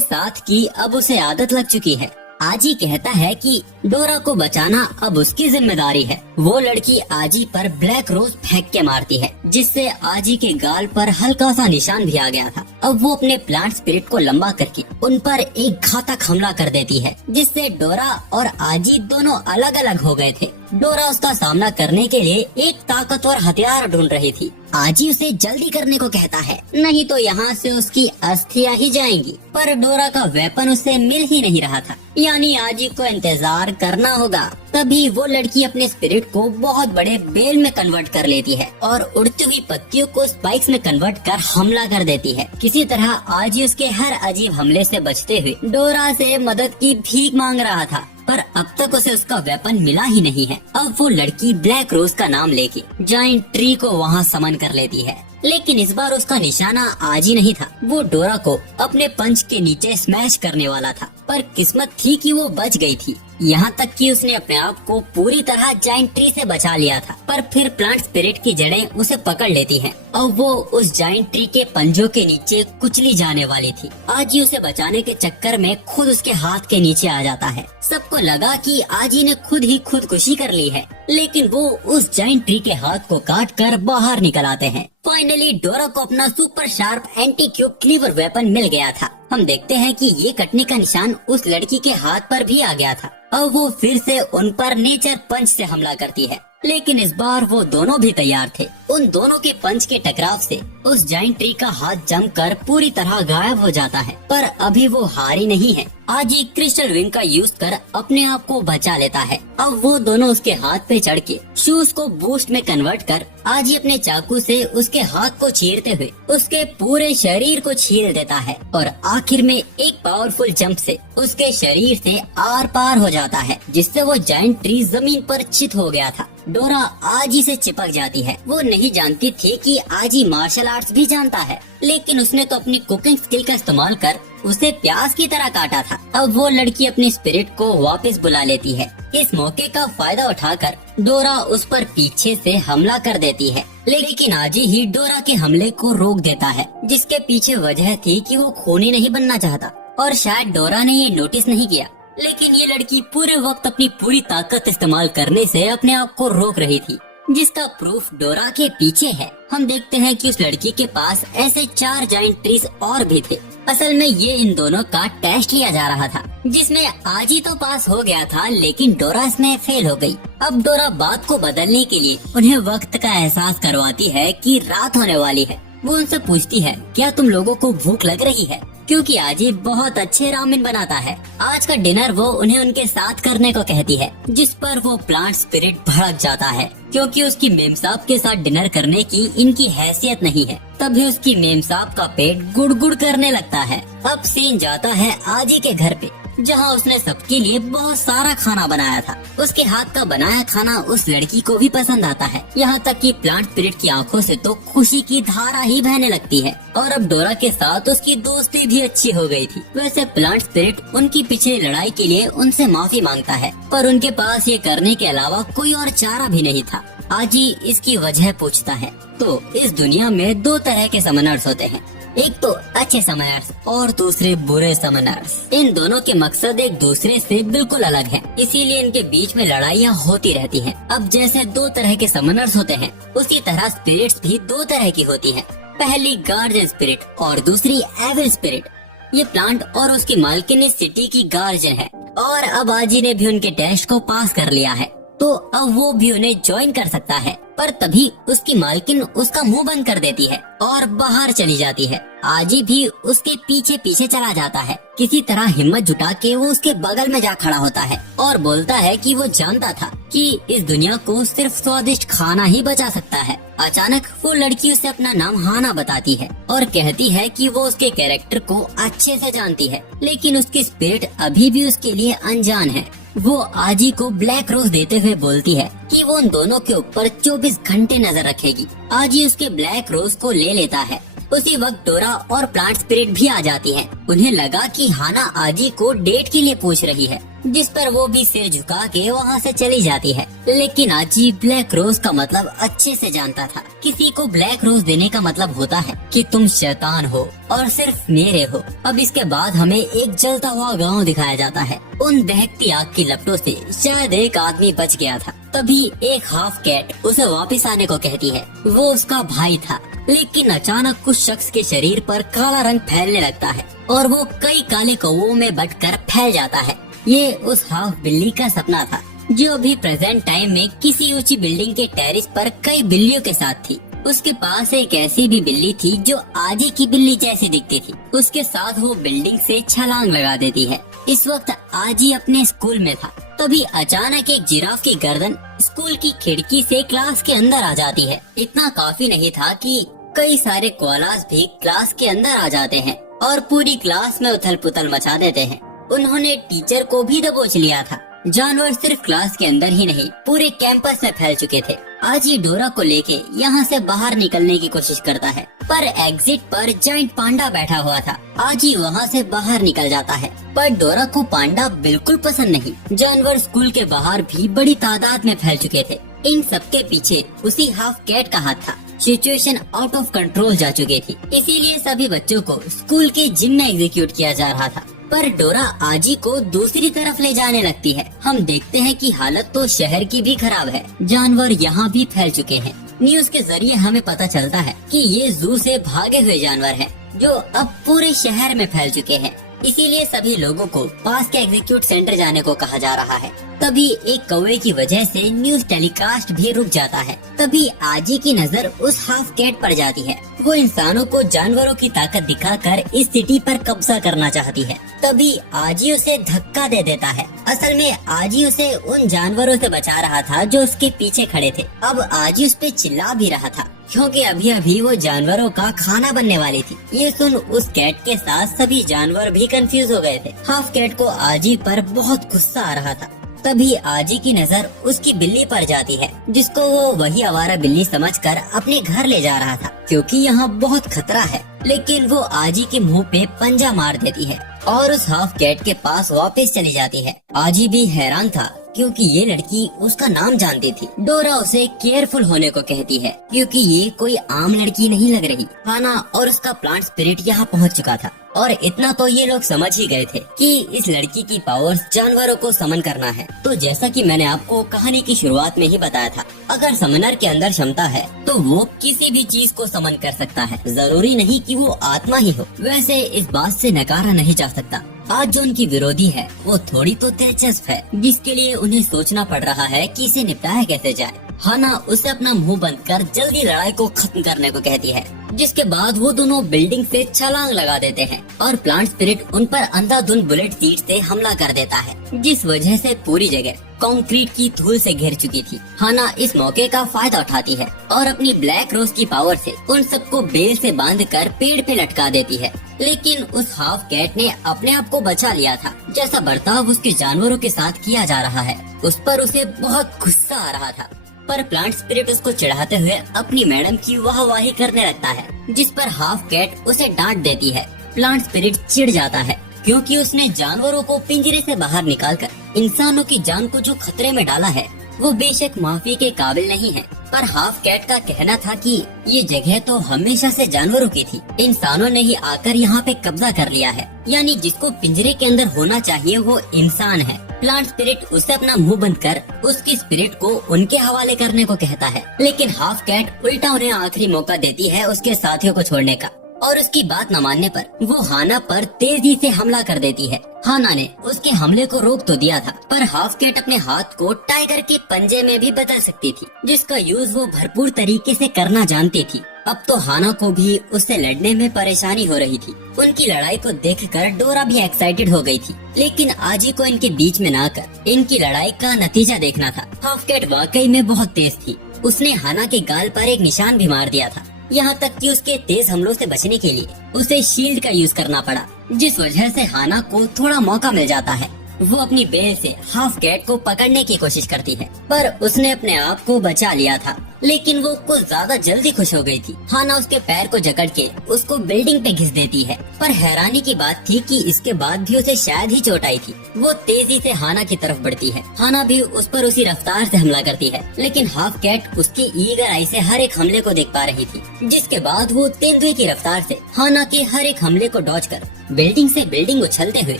साथ की अब उसे आदत लग चुकी है। आजी कहता है कि डोरा को बचाना अब उसकी जिम्मेदारी है। वो लड़की आजी पर ब्लैक रोज फेंक के मारती है, जिससे आजी के गाल पर हल्का सा निशान भी आ गया था। अब वो अपने प्लांट स्पिरिट को लंबा करके उन पर एक घातक हमला कर देती है, जिससे डोरा और आजी दोनों अलग अलग हो गए थे। डोरा उसका सामना करने के लिए एक ताकतवर हथियार ढूंढ रही थी। आजी उसे जल्दी करने को कहता है, नहीं तो यहाँ से उसकी अस्थियां ही जाएंगी। पर डोरा का वेपन उसे मिल ही नहीं रहा था, यानी आजी को इंतजार करना होगा। तभी वो लड़की अपने स्पिरिट को बहुत बड़े बेल में कन्वर्ट कर लेती है और उड़ती हुई पत्तियों को स्पाइक्स में कन्वर्ट कर हमला कर देती है। किसी तरह आजी उसके हर अजीब हमले से बचते हुए डोरा से मदद की भीख मांग रहा था, पर अब तक उसे उसका वेपन मिला ही नहीं है। अब वो लड़की ब्लैक रोज का नाम लेके जाइंट ट्री को वहाँ समन कर लेती है, लेकिन इस बार उसका निशाना आजी नहीं था। वो डोरा को अपने पंच के नीचे स्मैश करने वाला था, पर किस्मत थी कि वो बच गई थी। यहाँ तक कि उसने अपने आप को पूरी तरह जाइंट ट्री से बचा लिया था, पर फिर प्लांट स्पिरिट की जड़ें उसे पकड़ लेती हैं और वो उस जाइंट ट्री के पंजों के नीचे कुचली जाने वाली थी। आजी उसे बचाने के चक्कर में खुद उसके हाथ के नीचे आ जाता है। सबको लगा कि आजी ने खुद ही खुदकुशी कर ली है, लेकिन वो उस जाइंट ट्री के हाथ को काट कर बाहर निकल आते हैं। फाइनली डोरा को अपना super sharp anti cube cleaver weapon मिल गया था। हम देखते हैं कि ये कटने का निशान उस लड़की के हाथ पर भी आ गया था। अब वो फिर से उन पर नेचर पंच से हमला करती है, लेकिन इस बार वो दोनों भी तैयार थे। उन दोनों के पंच के टकराव से उस जाइंट ट्री का हाथ जमकर पूरी तरह गायब हो जाता है, पर अभी वो हारी नहीं है। आजी क्रिस्टल विंग का यूज कर अपने आप को बचा लेता है। अब वो दोनों उसके हाथ पे चढ़ के शूज को बूस्ट में कन्वर्ट कर आजी अपने चाकू से उसके हाथ को चीरते हुए उसके पूरे शरीर को छील देता है और आखिर में एक पावरफुल जंप से उसके शरीर से आर पार हो जाता है, जिससे वो जाइंट ट्री जमीन पर चित हो गया था। डोरा आजी से चिपक जाती है। वो नहीं जानती थी कि आजी मार्शल आर्ट्स भी जानता है, लेकिन उसने तो अपनी कुकिंग स्किल का इस्तेमाल कर उसे प्याज की तरह काटा था। अब वो लड़की अपनी स्पिरिट को वापस बुला लेती है। इस मौके का फायदा उठाकर डोरा उस पर पीछे से हमला कर देती है, लेकिन आजी ही डोरा के हमले को रोक देता है, जिसके पीछे वजह थी कि वो खूनी नहीं बनना चाहता और शायद डोरा ने ये नोटिस नहीं किया। लेकिन ये लड़की पूरे वक्त अपनी पूरी ताकत इस्तेमाल करने से अपने आप को रोक रही थी, जिसका प्रूफ डोरा के पीछे है। हम देखते हैं कि उस लड़की के पास ऐसे 4 जाइंट ट्रीज और भी थे। असल में ये इन दोनों का टेस्ट लिया जा रहा था, जिसमें आज ही तो पास हो गया था, लेकिन डोरा इसमें फेल हो गई। अब डोरा बात को बदलने के लिए उन्हें वक्त का एहसास करवाती है कि रात होने वाली है। वो उनसे पूछती है, क्या तुम लोगों को भूख लग रही है? क्योंकि आजी बहुत अच्छे रामेन बनाता है। आज का डिनर वो उन्हें उनके साथ करने को कहती है, जिस पर वो प्लांट स्पिरिट भड़क जाता है, क्योंकि उसकी मेम साहब के साथ डिनर करने की इनकी हैसियत नहीं है। तभी उसकी मेम साहब का पेट गुड़गुड़ करने लगता है। अब सीन जाता है आजी के घर पे, जहाँ उसने सबके लिए बहुत सारा खाना बनाया था। उसके हाथ का बनाया खाना उस लड़की को भी पसंद आता है, यहाँ तक कि प्लांट स्पिरिट की आंखों से तो खुशी की धारा ही बहने लगती है। और अब डोरा के साथ उसकी दोस्ती भी अच्छी हो गई थी। वैसे प्लांट स्पिरिट उनकी पिछली लड़ाई के लिए उनसे माफी मांगता है, पर उनके पास ये करने के अलावा कोई और चारा भी नहीं था। आजी इसकी वजह पूछता है। तो इस दुनिया में 2 तरह के समनर्स होते हैं, एक तो अच्छे समनर्स और दूसरे बुरे समनर्स। इन दोनों के मकसद एक दूसरे से बिल्कुल अलग हैं, इसीलिए इनके बीच में लड़ाइयाँ होती रहती हैं। अब जैसे 2 तरह के समनर्स होते हैं, उसी तरह स्पिरिट्स भी 2 तरह की होती हैं। पहली गार्जियन स्पिरिट और दूसरी एविल स्पिरिट। ये प्लांट और उसकी मालकिन इस सिटी की गार्जियन है, और अब आजी ने भी उनके टेस्ट को पास कर लिया है, तो अब वो भी उन्हें ज्वाइन कर सकता है। पर तभी उसकी मालकिन उसका मुंह बंद कर देती है और बाहर चली जाती है। आजी भी उसके पीछे पीछे चला जाता है। किसी तरह हिम्मत जुटा के वो उसके बगल में जा खड़ा होता है और बोलता है कि वो जानता था कि इस दुनिया को सिर्फ स्वादिष्ट खाना ही बचा सकता है। अचानक वो लड़की उसे अपना नाम हाना बताती है और कहती है कि वो उसके कैरेक्टर को अच्छे से जानती है, लेकिन उसकी स्पिरिट अभी भी उसके लिए अनजान है। वो आजी को ब्लैक रोज देते हुए बोलती है कि वो उन दोनों के ऊपर 24 घंटे नजर रखेगी। आजी उसके ब्लैक रोज को ले लेता है। उसी वक्त डोरा और प्लांट स्पिरिट भी आ जाती हैं। उन्हें लगा कि हाना आजी को डेट के लिए पूछ रही है, जिस पर वो भी सिर झुका के वहाँ से चली जाती है। लेकिन आजी ब्लैक रोज का मतलब अच्छे से जानता था। किसी को ब्लैक रोज देने का मतलब होता है कि तुम शैतान हो और सिर्फ मेरे हो। अब इसके बाद हमें एक जलता हुआ गांव दिखाया जाता है। उन दहकती आग की लपटों से शायद एक आदमी बच गया था। तभी एक हाफ कैट उसे वापस आने को कहती है। वो उसका भाई था, लेकिन अचानक कुछ शख्स के शरीर पर काला रंग फैलने लगता है और वो कई काले कौवों में बंटकर फैल जाता है। ये उस हाफ बिल्ली का सपना था, जो अभी प्रेजेंट टाइम में किसी ऊंची बिल्डिंग के टेरिस पर कई बिल्लियों के साथ थी। उसके पास एक ऐसी भी बिल्ली थी जो आजी की बिल्ली जैसी दिखती थी। उसके साथ वो बिल्डिंग से छलांग लगा देती है। इस वक्त आजी अपने स्कूल में था। तभी अचानक एक जिराफ की गर्दन स्कूल की खिड़की से क्लास के अंदर आ जाती है। इतना काफी नहीं था कि कई सारे कोआलास भी क्लास के अंदर आ जाते हैं और पूरी क्लास में उथल पुथल मचा देते हैं। उन्होंने टीचर को भी दबोच लिया था। जानवर सिर्फ क्लास के अंदर ही नहीं, पूरे कैंपस में फैल चुके थे। आजी डोरा को लेके यहाँ से बाहर निकलने की कोशिश करता है, पर एग्जिट पर जाइंट पांडा बैठा हुआ था। आजी वहाँ से बाहर निकल जाता है, पर डोरा को पांडा बिल्कुल पसंद नहीं। जानवर स्कूल के बाहर भी बड़ी तादाद में फैल चुके थे। इन सबके पीछे उसी हाफ कैट का हाथ था। सिचुएशन आउट ऑफ कंट्रोल जा चुकी थी, इसीलिए सभी बच्चों को स्कूल के जिम में एग्जीक्यूट किया जा रहा था। पर डोरा आजी को दूसरी तरफ ले जाने लगती है। हम देखते हैं कि हालत तो शहर की भी खराब है। जानवर यहाँ भी फैल चुके हैं। न्यूज के जरिए हमें पता चलता है कि ये जू से भागे हुए जानवर हैं, जो अब पूरे शहर में फैल चुके हैं। इसीलिए सभी लोगों को पास के एग्जीक्यूट सेंटर जाने को कहा जा रहा है। तभी एक कौवे की वजह से न्यूज टेलीकास्ट भी रुक जाता है। तभी आजी की नजर उस हाफ कैट पर जाती है। वो इंसानों को जानवरों की ताकत दिखाकर इस सिटी पर कब्जा करना चाहती है। तभी आजी उसे धक्का दे देता है। असल में आजी उसे उन जानवरों से बचा रहा था जो उसके पीछे खड़े थे। अब आजी उस पे चिल्ला भी रहा था, क्योंकि अभी अभी वो जानवरों का खाना बनने वाली थी। ये सुन उस कैट के साथ सभी जानवर भी कंफ्यूज हो गए थे। हाफ कैट को आजी पर बहुत गुस्सा आ रहा था। तभी आजी की नजर उसकी बिल्ली पर जाती है, जिसको वो वही आवारा बिल्ली समझकर अपने घर ले जा रहा था, क्योंकि यहाँ बहुत खतरा है। लेकिन वो आजी के मुंह पे पंजा मार देती है और उस हाफ कैट के पास वापस चली जाती है। आजी भी हैरान था, क्योंकि ये लड़की उसका नाम जानती थी। डोरा उसे केयरफुल होने को कहती है, क्योंकि ये कोई आम लड़की नहीं लग रही। हाना और उसका प्लांट स्पिरिट यहाँ पहुँच चुका था। और इतना तो ये लोग समझ ही गए थे कि इस लड़की की पावर्स जानवरों को समन करना है। तो जैसा कि मैंने आपको कहानी की शुरुआत में ही बताया था, अगर समनर के अंदर क्षमता है तो वो किसी भी चीज को समन कर सकता है, जरूरी नहीं कि वो आत्मा ही हो। वैसे इस बात से नकारा नहीं जा सकता, आज जो उनकी विरोधी है वो थोड़ी तो दिलचस्प है, जिसके लिए उन्हें सोचना पड़ रहा है कि इसे निपटाया कैसे जाए। हाना उसे अपना मुंह बंद कर जल्दी लड़ाई को खत्म करने को कहती है, जिसके बाद वो दोनों बिल्डिंग से छलांग लगा देते हैं और प्लांट स्पिरिट उन पर अंधाधुंध बुलेट तीर से हमला कर देता है, जिस वजह से पूरी जगह कंक्रीट की धूल से घिर चुकी थी। हाना इस मौके का फायदा उठाती है और अपनी ब्लैक रोज की पावर से उन सबको बेल से बांधकर पेड़ पे लटका देती है। लेकिन उस हाफ कैट ने अपने आप को बचा लिया था। जैसा बर्ताव उसके जानवरों के साथ किया जा रहा है, उस पर उसे बहुत गुस्सा आ रहा था, पर प्लांट स्पिरिट उसको चिढ़ाते हुए अपनी मैडम की वाहवाही करने लगता है, जिस पर हाफ कैट उसे डांट देती है। प्लांट स्पिरिट चिढ़ जाता है क्योंकि उसने जानवरों को पिंजरे से बाहर निकालकर इंसानों की जान को जो खतरे में डाला है वो बेशक माफी के काबिल नहीं है। पर हाफ कैट का कहना था कि ये जगह तो हमेशा से जानवरों की थी, इंसानों ने ही आकर यहाँ पे कब्जा कर लिया है, यानी जिसको पिंजरे के अंदर होना चाहिए वो इंसान है। प्लांट स्पिरिट उसे अपना मुंह बंद कर उसकी स्पिरिट को उनके हवाले करने को कहता है, लेकिन हाफ कैट उल्टा उन्हें आखिरी मौका देती है उसके साथियों को छोड़ने का, और उसकी बात न मानने पर वो हाना पर तेजी से हमला कर देती है। हाना ने उसके हमले को रोक तो दिया था, पर हाफ कैट अपने हाथ को टाइगर के पंजे में भी बदल सकती थी, जिसका यूज वो भरपूर तरीके से करना जानती थी। अब तो हाना को भी उससे लड़ने में परेशानी हो रही थी। उनकी लड़ाई को देखकर डोरा भी एक्साइटेड हो गई थी, लेकिन आजी को इनके बीच में ना कर इनकी लड़ाई का नतीजा देखना था। हाफ कैट वाकई में बहुत तेज थी, उसने हाना के गाल पर एक निशान भी मार दिया था, यहाँ तक कि उसके तेज हमलों से बचने के लिए उसे शील्ड का यूज करना पड़ा, जिस वजह से हाना को थोड़ा मौका मिल जाता है। वो अपनी बेल से हाफ कैट को पकड़ने की कोशिश करती है, पर उसने अपने आप को बचा लिया था, लेकिन वो कुछ ज्यादा जल्दी खुश हो गई थी। हाना उसके पैर को जकड़ के उसको बिल्डिंग पे घिस देती है, पर हैरानी की बात थी कि इसके बाद भी उसे शायद ही चोट आई थी। वो तेजी से हाना की तरफ बढ़ती है, हाना भी उस पर उसी रफ्तार से हमला करती है, लेकिन हाफ कैट उसकी ईगर आई से हर एक हमले को देख पा रही थी, जिसके बाद वो तेंदुए की रफ्तार से हाना के हर एक हमले को डॉज कर बिल्डिंग से बिल्डिंग उछलते हुए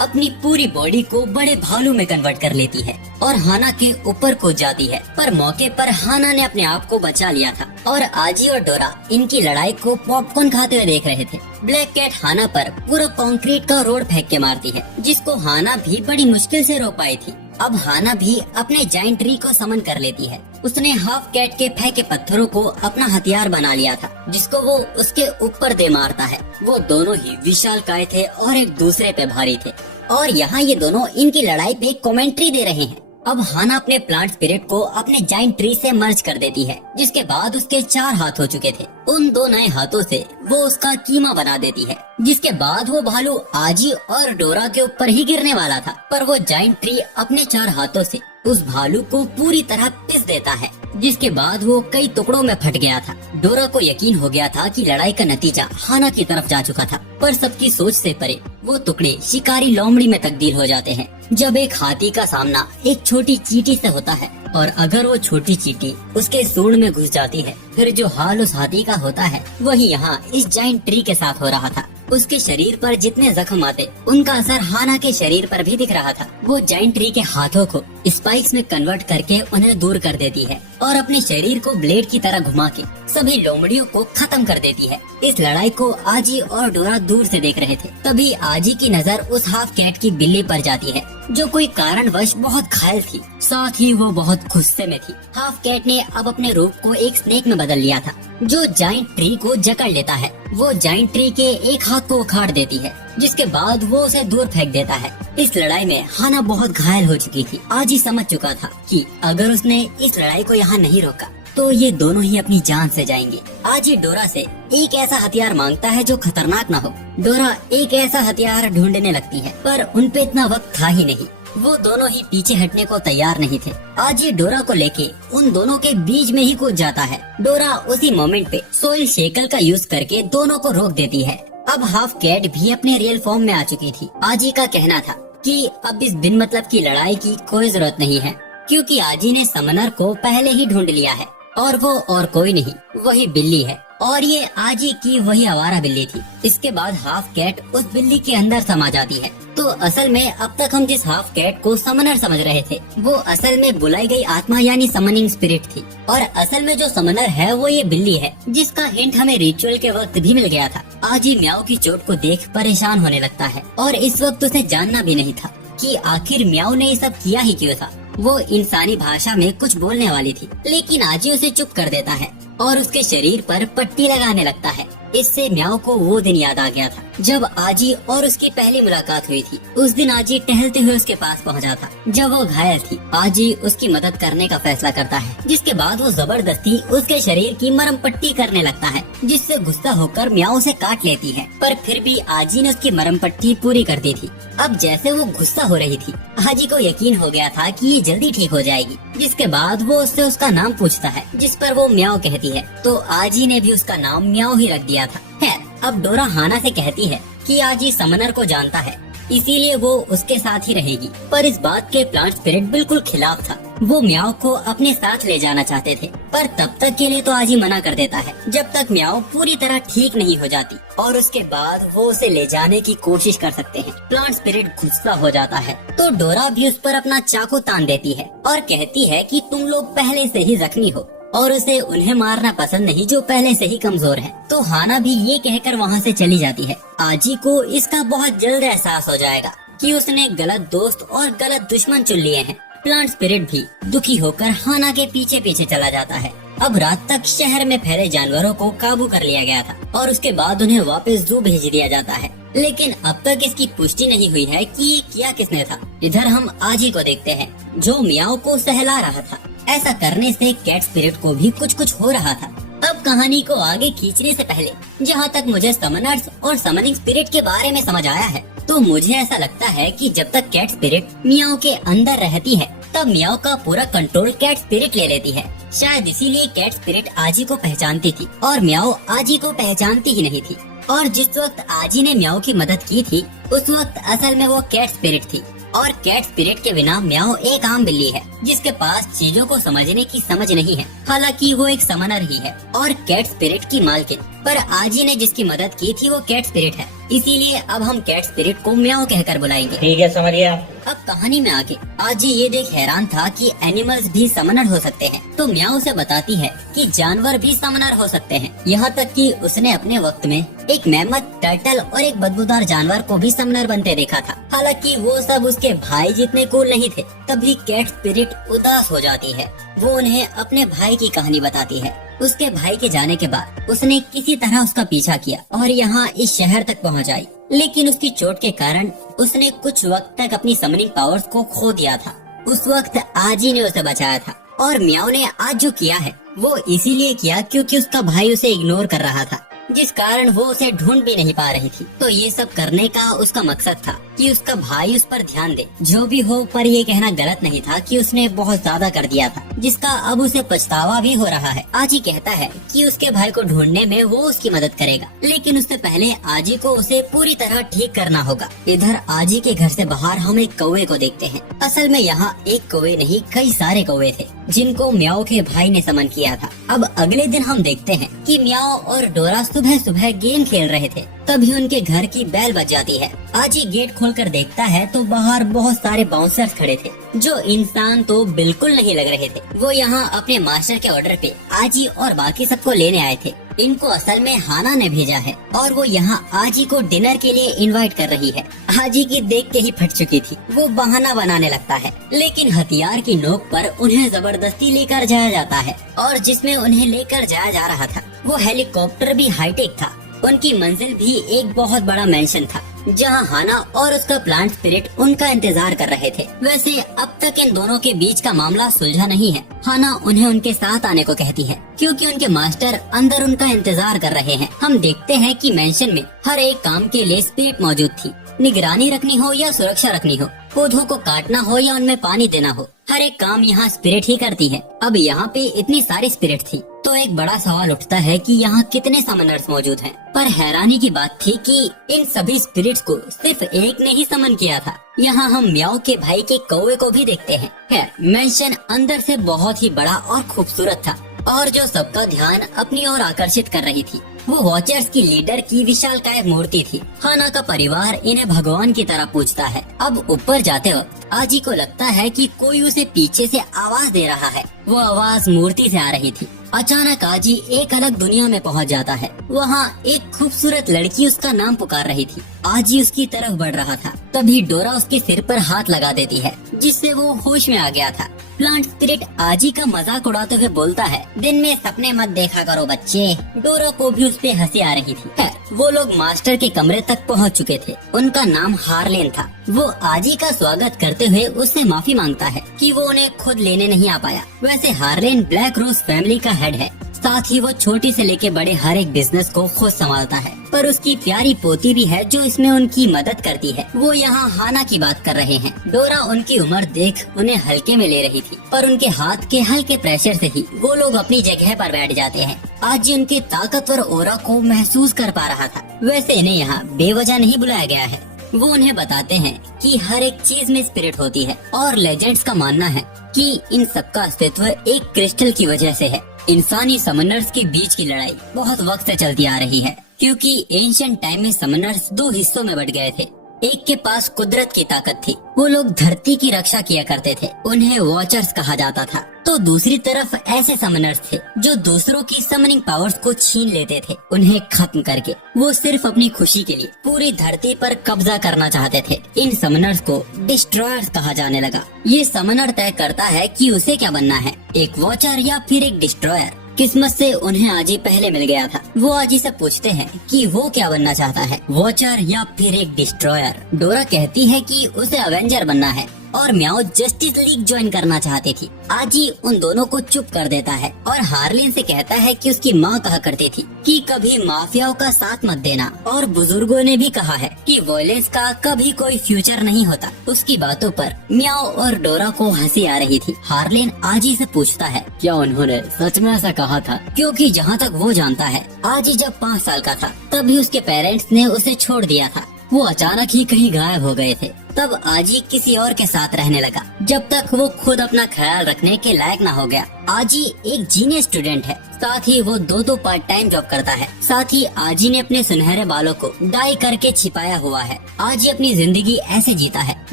अपनी पूरी बॉडी को बड़े भालू में कन्वर्ट कर लेती है और हाना के ऊपर कूद जाती है। पर मौके पर हाना ने अपने आप को बचा लिया था और आजी और डोरा इनकी लड़ाई को पॉपकॉर्न खाते हुए देख रहे थे। ब्लैक कैट हाना पर पूरा कंक्रीट का रोड फेंक के मारती है, जिसको हाना भी बड़ी मुश्किल से रोक पाई थी। अब हाना भी अपने जाइंट ट्री को समन कर लेती है। उसने हाफ कैट के फेंके पत्थरों को अपना हथियार बना लिया था, जिसको वो उसके ऊपर दे मारता है। वो दोनों ही विशालकाय थे और एक दूसरे पे भारी थे, और यहाँ ये दोनों इनकी लड़ाई पे कमेंट्री दे रहे हैं। अब हाना अपने प्लांट स्पिरिट को अपने जाइंट ट्री से मर्ज कर देती है, जिसके बाद उसके 4 हाथ हो चुके थे। उन 2 नए हाथों से वो उसका कीमा बना देती है, जिसके बाद वो भालू आजी और डोरा के ऊपर ही गिरने वाला था, पर वो जाइंट ट्री अपने 4 हाथों से उस भालू को पूरी तरह पिस देता है, जिसके बाद वो कई टुकड़ों में फट गया था। डोरा को यकीन हो गया था कि लड़ाई का नतीजा हाना की तरफ जा चुका था, पर सबकी सोच से परे वो टुकड़े शिकारी लोमड़ी में तब्दील हो जाते हैं। जब एक हाथी का सामना एक छोटी चींटी से होता है और अगर वो छोटी चींटी उसके सूंड में घुस जाती है, फिर जो हाल उस हाथी का होता है वही यहाँ इस जाइंट ट्री के साथ हो रहा था। उसके शरीर पर जितने जख्म आते उनका असर हाना के शरीर पर भी दिख रहा था। वो जाइंट ट्री के हाथों को स्पाइक्स में कन्वर्ट करके उन्हें दूर कर देती है और अपने शरीर को ब्लेड की तरह घुमा के सभी लोमड़ियों को खत्म कर देती है। इस लड़ाई को आजी और डोरा दूर से देख रहे थे। तभी आजी की नजर उस हाफ कैट की बिल्ली पर जाती है, जो कोई कारणवश बहुत घायल थी, साथ ही वो बहुत गुस्से में थी। हाफ कैट ने अब अपने रूप को एक स्नेक में बदल लिया था, जो जाइंट ट्री को जकड़ लेता है। वो जाइंट ट्री के एक हाथ को उखाड़ देती है, जिसके बाद वो उसे दूर फेंक देता है। इस लड़ाई में हाना बहुत घायल हो चुकी थी। आजी समझ चुका था कि अगर उसने इस लड़ाई को यहाँ नहीं रोका तो ये दोनों ही अपनी जान से जाएंगे। आजी डोरा से एक ऐसा हथियार मांगता है जो खतरनाक न हो। डोरा एक ऐसा हथियार ढूंढने लगती है, पर उनपे इतना वक्त था ही नहीं। वो दोनों ही पीछे हटने को तैयार नहीं थे। आजी डोरा को लेके उन दोनों के बीच में ही कूद जाता है। डोरा उसी मोमेंट पे सोइल शेकल का यूज करके दोनों को रोक देती है। अब हाफ कैट भी अपने रियल फॉर्म में आ चुकी थी। आजी का कहना था कि अब इस बिन मतलब की लड़ाई की कोई जरूरत नहीं है, क्योंकि आजी ने समनर को पहले ही ढूंढ लिया है और वो और कोई नहीं वही बिल्ली है। और ये आजी की वही आवारा बिल्ली थी। इसके बाद हाफ कैट उस बिल्ली के अंदर समा जाती है। तो असल में अब तक हम जिस हाफ कैट को समनर समझ रहे थे वो असल में बुलाई गई आत्मा यानी समनिंग स्पिरिट थी। और असल में जो समनर है वो ये बिल्ली है, जिसका हिंट हमें रिचुअल के वक्त भी मिल गया था। आजी म्याओ की चोट को देख परेशान होने लगता है और इस वक्त उसे जानना भी नहीं था कि आखिर म्याओ ने ये सब किया ही क्यों था। वो इंसानी भाषा में कुछ बोलने वाली थी, लेकिन आजी उसे चुप कर देता है और उसके शरीर पर पट्टी लगाने लगता है। इससे म्याओ को वो दिन याद आ गया था जब आजी और उसकी पहली मुलाकात हुई थी। उस दिन आजी टहलते हुए उसके पास पहुंचा था जब वो घायल थी। आजी उसकी मदद करने का फैसला करता है, जिसके बाद वो जबरदस्ती उसके शरीर की मरहम पट्टी करने लगता है, जिससे गुस्सा होकर म्याओ उसे काट लेती है। पर फिर भी आजी ने उसकी मरहम पट्टी पूरी कर दी थी। अब जैसे वो गुस्सा हो रही थी, आजी को यकीन हो गया था कि ये जल्दी ठीक हो जाएगी। जिसके बाद वो उससे उसका नाम पूछता है, जिस पर वो म्याओ कहती है। तो आजी ने भी उसका नाम म्याओ ही रख दिया था। खैर, अब डोरा हाना से कहती है कि आजी समनर को जानता है, इसीलिए वो उसके साथ ही रहेगी। पर इस बात के प्लांट स्पिरिट बिल्कुल खिलाफ था। वो म्याओ को अपने साथ ले जाना चाहते थे, पर तब तक के लिए तो आजी मना कर देता है जब तक म्याओ पूरी तरह ठीक नहीं हो जाती, और उसके बाद वो उसे ले जाने की कोशिश कर सकते हैं। प्लांट स्पिरिट गुस्सा हो जाता है तो डोरा भी उस पर अपना चाकू तान देती है और कहती है कि तुम लोग पहले से ही जख्मी हो और उसे उन्हें मारना पसंद नहीं जो पहले से ही कमजोर है। तो हाना भी ये कहकर वहाँ से चली जाती है। आजी को इसका बहुत जल्द एहसास हो जाएगा कि उसने गलत दोस्त और गलत दुश्मन चुन लिए हैं। प्लांट स्पिरिट भी दुखी होकर हाना के पीछे पीछे चला जाता है। अब रात तक शहर में फैले जानवरों को काबू कर लिया गया था और उसके बाद उन्हें वापस जू भेज दिया जाता है। लेकिन अब तक इसकी पुष्टि नहीं हुई है कि ये किया किसने था। इधर हम आजी को देखते हैं जो म्याओ को सहला रहा था। ऐसा करने से कैट स्पिरिट को भी कुछ कुछ हो रहा था। अब कहानी को आगे खींचने से पहले जहाँ तक मुझे समनर्स और समनिंग स्पिरिट के बारे में समझ आया है, तो मुझे ऐसा लगता है कि जब तक कैट स्पिरिट म्याओ के अंदर रहती है तब म्याओ का पूरा कंट्रोल कैट स्पिरिट ले लेती है। शायद इसीलिए कैट स्पिरिट आजी को पहचानती थी और म्याओ आजी को पहचानती ही नहीं थी। और जिस वक्त आजी ने म्याओ की मदद की थी उस वक्त असल में वो कैट स्पिरिट थी। और कैट स्पिरिट के बिना म्याओ एक आम बिल्ली है जिसके पास चीजों को समझने की समझ नहीं है। हालांकि वो एक समनर ही है और कैट स्पिरिट की मालकिन। पर आजी ने जिसकी मदद की थी वो कैट स्पिरिट है, इसीलिए अब हम कैट स्पिरिट को म्याओ कहकर बुलाएंगे। ठीक है, समझ गया। अब कहानी में आगे आजी ये देख हैरान था कि एनिमल्स भी समनर हो सकते हैं। तो म्याओ से बताती है कि जानवर भी समनर हो सकते हैं। यहाँ तक कि उसने अपने वक्त में एक मेमथ, टर्टल और एक बदबूदार जानवर को भी समनर बनते देखा था। हालांकि वो सब उसके भाई जितने कूल नहीं थे। तभी कैट स्पिरिट उदास हो जाती है। वो उन्हें अपने भाई की कहानी बताती है। उसके भाई के जाने के बाद उसने किसी तरह उसका पीछा किया और यहाँ इस शहर तक पहुँच आई। लेकिन उसकी चोट के कारण उसने कुछ वक्त तक अपनी समनिंग पावर्स को खो दिया था। उस वक्त आजी ने उसे बचाया था और म्याओ ने आज जो किया है वो इसीलिए किया क्योंकि उसका भाई उसे इग्नोर कर रहा था, जिस कारण वो उसे ढूंढ भी नहीं पा रही थी। तो ये सब करने का उसका मकसद था कि उसका भाई उस पर ध्यान दे। जो भी हो, पर ये कहना गलत नहीं था कि उसने बहुत ज्यादा कर दिया था, जिसका अब उसे पछतावा भी हो रहा है। आजी कहता है कि उसके भाई को ढूंढने में वो उसकी मदद करेगा, लेकिन उससे पहले आजी को उसे पूरी तरह ठीक करना होगा। इधर आजी के घर से बाहर हम एक कौवे को देखते हैं। असल में यहाँ एक कौवे नहीं, कई सारे कौवे थे जिनको म्याओ के भाई ने समन किया था। अब अगले दिन हम देखते हैं कि म्याओ और डोरा सुबह सुबह गेम खेल रहे थे। तभी उनके घर की बेल बज जाती है। आजी गेट खोलकर देखता है तो बाहर बहुत सारे बाउंसर्स खड़े थे जो इंसान तो बिल्कुल नहीं लग रहे थे। वो यहाँ अपने मास्टर के ऑर्डर पे आजी और बाकी सबको लेने आए थे। इनको असल में हाना ने भेजा है और वो यहाँ आजी को डिनर के लिए इनवाइट कर रही है। आजी की देख के ही फट चुकी थी। वो बहाना बनाने लगता है, लेकिन हथियार की नोक पर उन्हें जबरदस्ती लेकर जाया जाता है और जिसमें उन्हें लेकर जाया जा रहा था वो हेलीकॉप्टर भी हाईटेक था। उनकी मंजिल भी एक बहुत बड़ा मेंशन था जहां हाना और उसका प्लांट स्पिरिट उनका इंतजार कर रहे थे। वैसे अब तक इन दोनों के बीच का मामला सुलझा नहीं है। हाना उन्हें उनके साथ आने को कहती है क्योंकि उनके मास्टर अंदर उनका इंतजार कर रहे हैं। हम देखते हैं कि मेंशन में हर एक काम के लिए स्पिरिट मौजूद थी। निगरानी रखनी हो या सुरक्षा रखनी हो, पौधों को काटना हो या उनमें पानी देना हो, हर एक काम यहाँ स्पिरिट ही करती है। अब यहाँ पे इतनी सारी स्पिरिट थी तो एक बड़ा सवाल उठता है कि यहाँ कितने समनर्स मौजूद हैं। पर हैरानी की बात थी कि इन सभी स्पिरिट्स को सिर्फ एक ने ही समन किया था। यहाँ हम म्याओ के भाई के कौवे को भी देखते हैं। खैर, मेंशन अंदर से बहुत ही बड़ा और खूबसूरत था। और जो सबका ध्यान अपनी ओर आकर्षित कर रही थी। वो वॉचर्स की लीडर की विशालकाय मूर्ति थी। हाना का परिवार इन्हें भगवान की तरह पूजता है। अब ऊपर जाते वक्त आजी को लगता है कि कोई उसे पीछे से आवाज दे रहा है। वो आवाज मूर्ति से आ रही थी। अचानक आजी एक अलग दुनिया में पहुंच जाता है। वहाँ एक खूबसूरत लड़की उसका नाम पुकार रही थी। आजी उसकी तरफ बढ़ रहा था, तभी डोरा उसके सिर पर हाथ लगा देती है, जिससे वो होश में आ गया था। प्लांट स्पिरिट आजी का मजाक उड़ाते हुए बोलता है, दिन में सपने मत देखा करो बच्चे। डोरा को भी उस पे हंसी आ रही थी। वो लोग मास्टर के कमरे तक पहुंच चुके थे। उनका नाम हार्लेन था। वो आजी का स्वागत करते हुए उससे माफी मांगता है कि वो उन्हें खुद लेने नहीं आ पाया। वैसे हार्लेन ब्लैक रोज फैमिली का हेड है। साथ ही वो छोटी से लेके बड़े हर एक बिजनेस को खुद संभालता है। पर उसकी प्यारी पोती भी है जो इसमें उनकी मदद करती है। वो यहाँ हाना की बात कर रहे हैं। डोरा उनकी उम्र देख उन्हें हल्के में ले रही थी, पर उनके हाथ के हल्के प्रेशर से ही वो लोग अपनी जगह पर बैठ जाते हैं। आज उनके ताकतवर ओरा को महसूस कर पा रहा था। वैसे इन्हें यहाँ बेवजह नहीं बुलाया गया है। वो उन्हें बताते हैं कि हर एक चीज में स्पिरिट होती है और लेजेंड्स का मानना है कि इन सबका अस्तित्व एक क्रिस्टल की वजह से है। इंसानी समनर्स के बीच की लड़ाई बहुत वक्त से चलती आ रही है, क्योंकि एंशिएंट टाइम में समनर्स दो हिस्सों में बट गए थे। एक के पास कुदरत की ताकत थी, वो लोग धरती की रक्षा किया करते थे, उन्हें वॉचर्स कहा जाता था। तो दूसरी तरफ ऐसे समनर्स थे जो दूसरों की समनिंग पावर्स को छीन लेते थे, उन्हें खत्म करके वो सिर्फ अपनी खुशी के लिए पूरी धरती पर कब्जा करना चाहते थे। इन समनर्स को डिस्ट्रॉयर्स कहा जाने लगा। ये समनर तय करता है कि उसे क्या बनना है, एक वॉचर या फिर एक डिस्ट्रॉयर। किस्मत से उन्हें आजी पहले मिल गया था। वो आजी से पूछते हैं कि वो क्या बनना चाहता है, वॉचर या फिर एक डिस्ट्रॉयर। डोरा कहती है कि उसे अवेंजर बनना है और म्याओ जस्टिस लीग ज्वाइन करना चाहती थी। आजी उन दोनों को चुप कर देता है और हार्लिन से कहता है कि उसकी माँ कहा करती थी कि कभी माफियाओं का साथ मत देना, और बुजुर्गों ने भी कहा है कि वायलेंस का कभी कोई फ्यूचर नहीं होता। उसकी बातों पर म्याओ और डोरा को हंसी आ रही थी। हार्लिन आजी से पूछता है, क्या उन्होंने सच में ऐसा कहा था? क्योंकि जहाँ तक वो जानता है, आजी जब 5 साल का था तभी उसके पेरेंट्स ने उसे छोड़ दिया था। वो अचानक ही कहीं गायब हो गए थे। तब आजी किसी और के साथ रहने लगा, जब तक वो खुद अपना ख्याल रखने के लायक ना हो गया। आजी एक जीनियस स्टूडेंट है, साथ ही वो 2 पार्ट टाइम जॉब करता है। साथ ही आजी ने अपने सुनहरे बालों को डाई करके छिपाया हुआ है। आजी अपनी जिंदगी ऐसे जीता है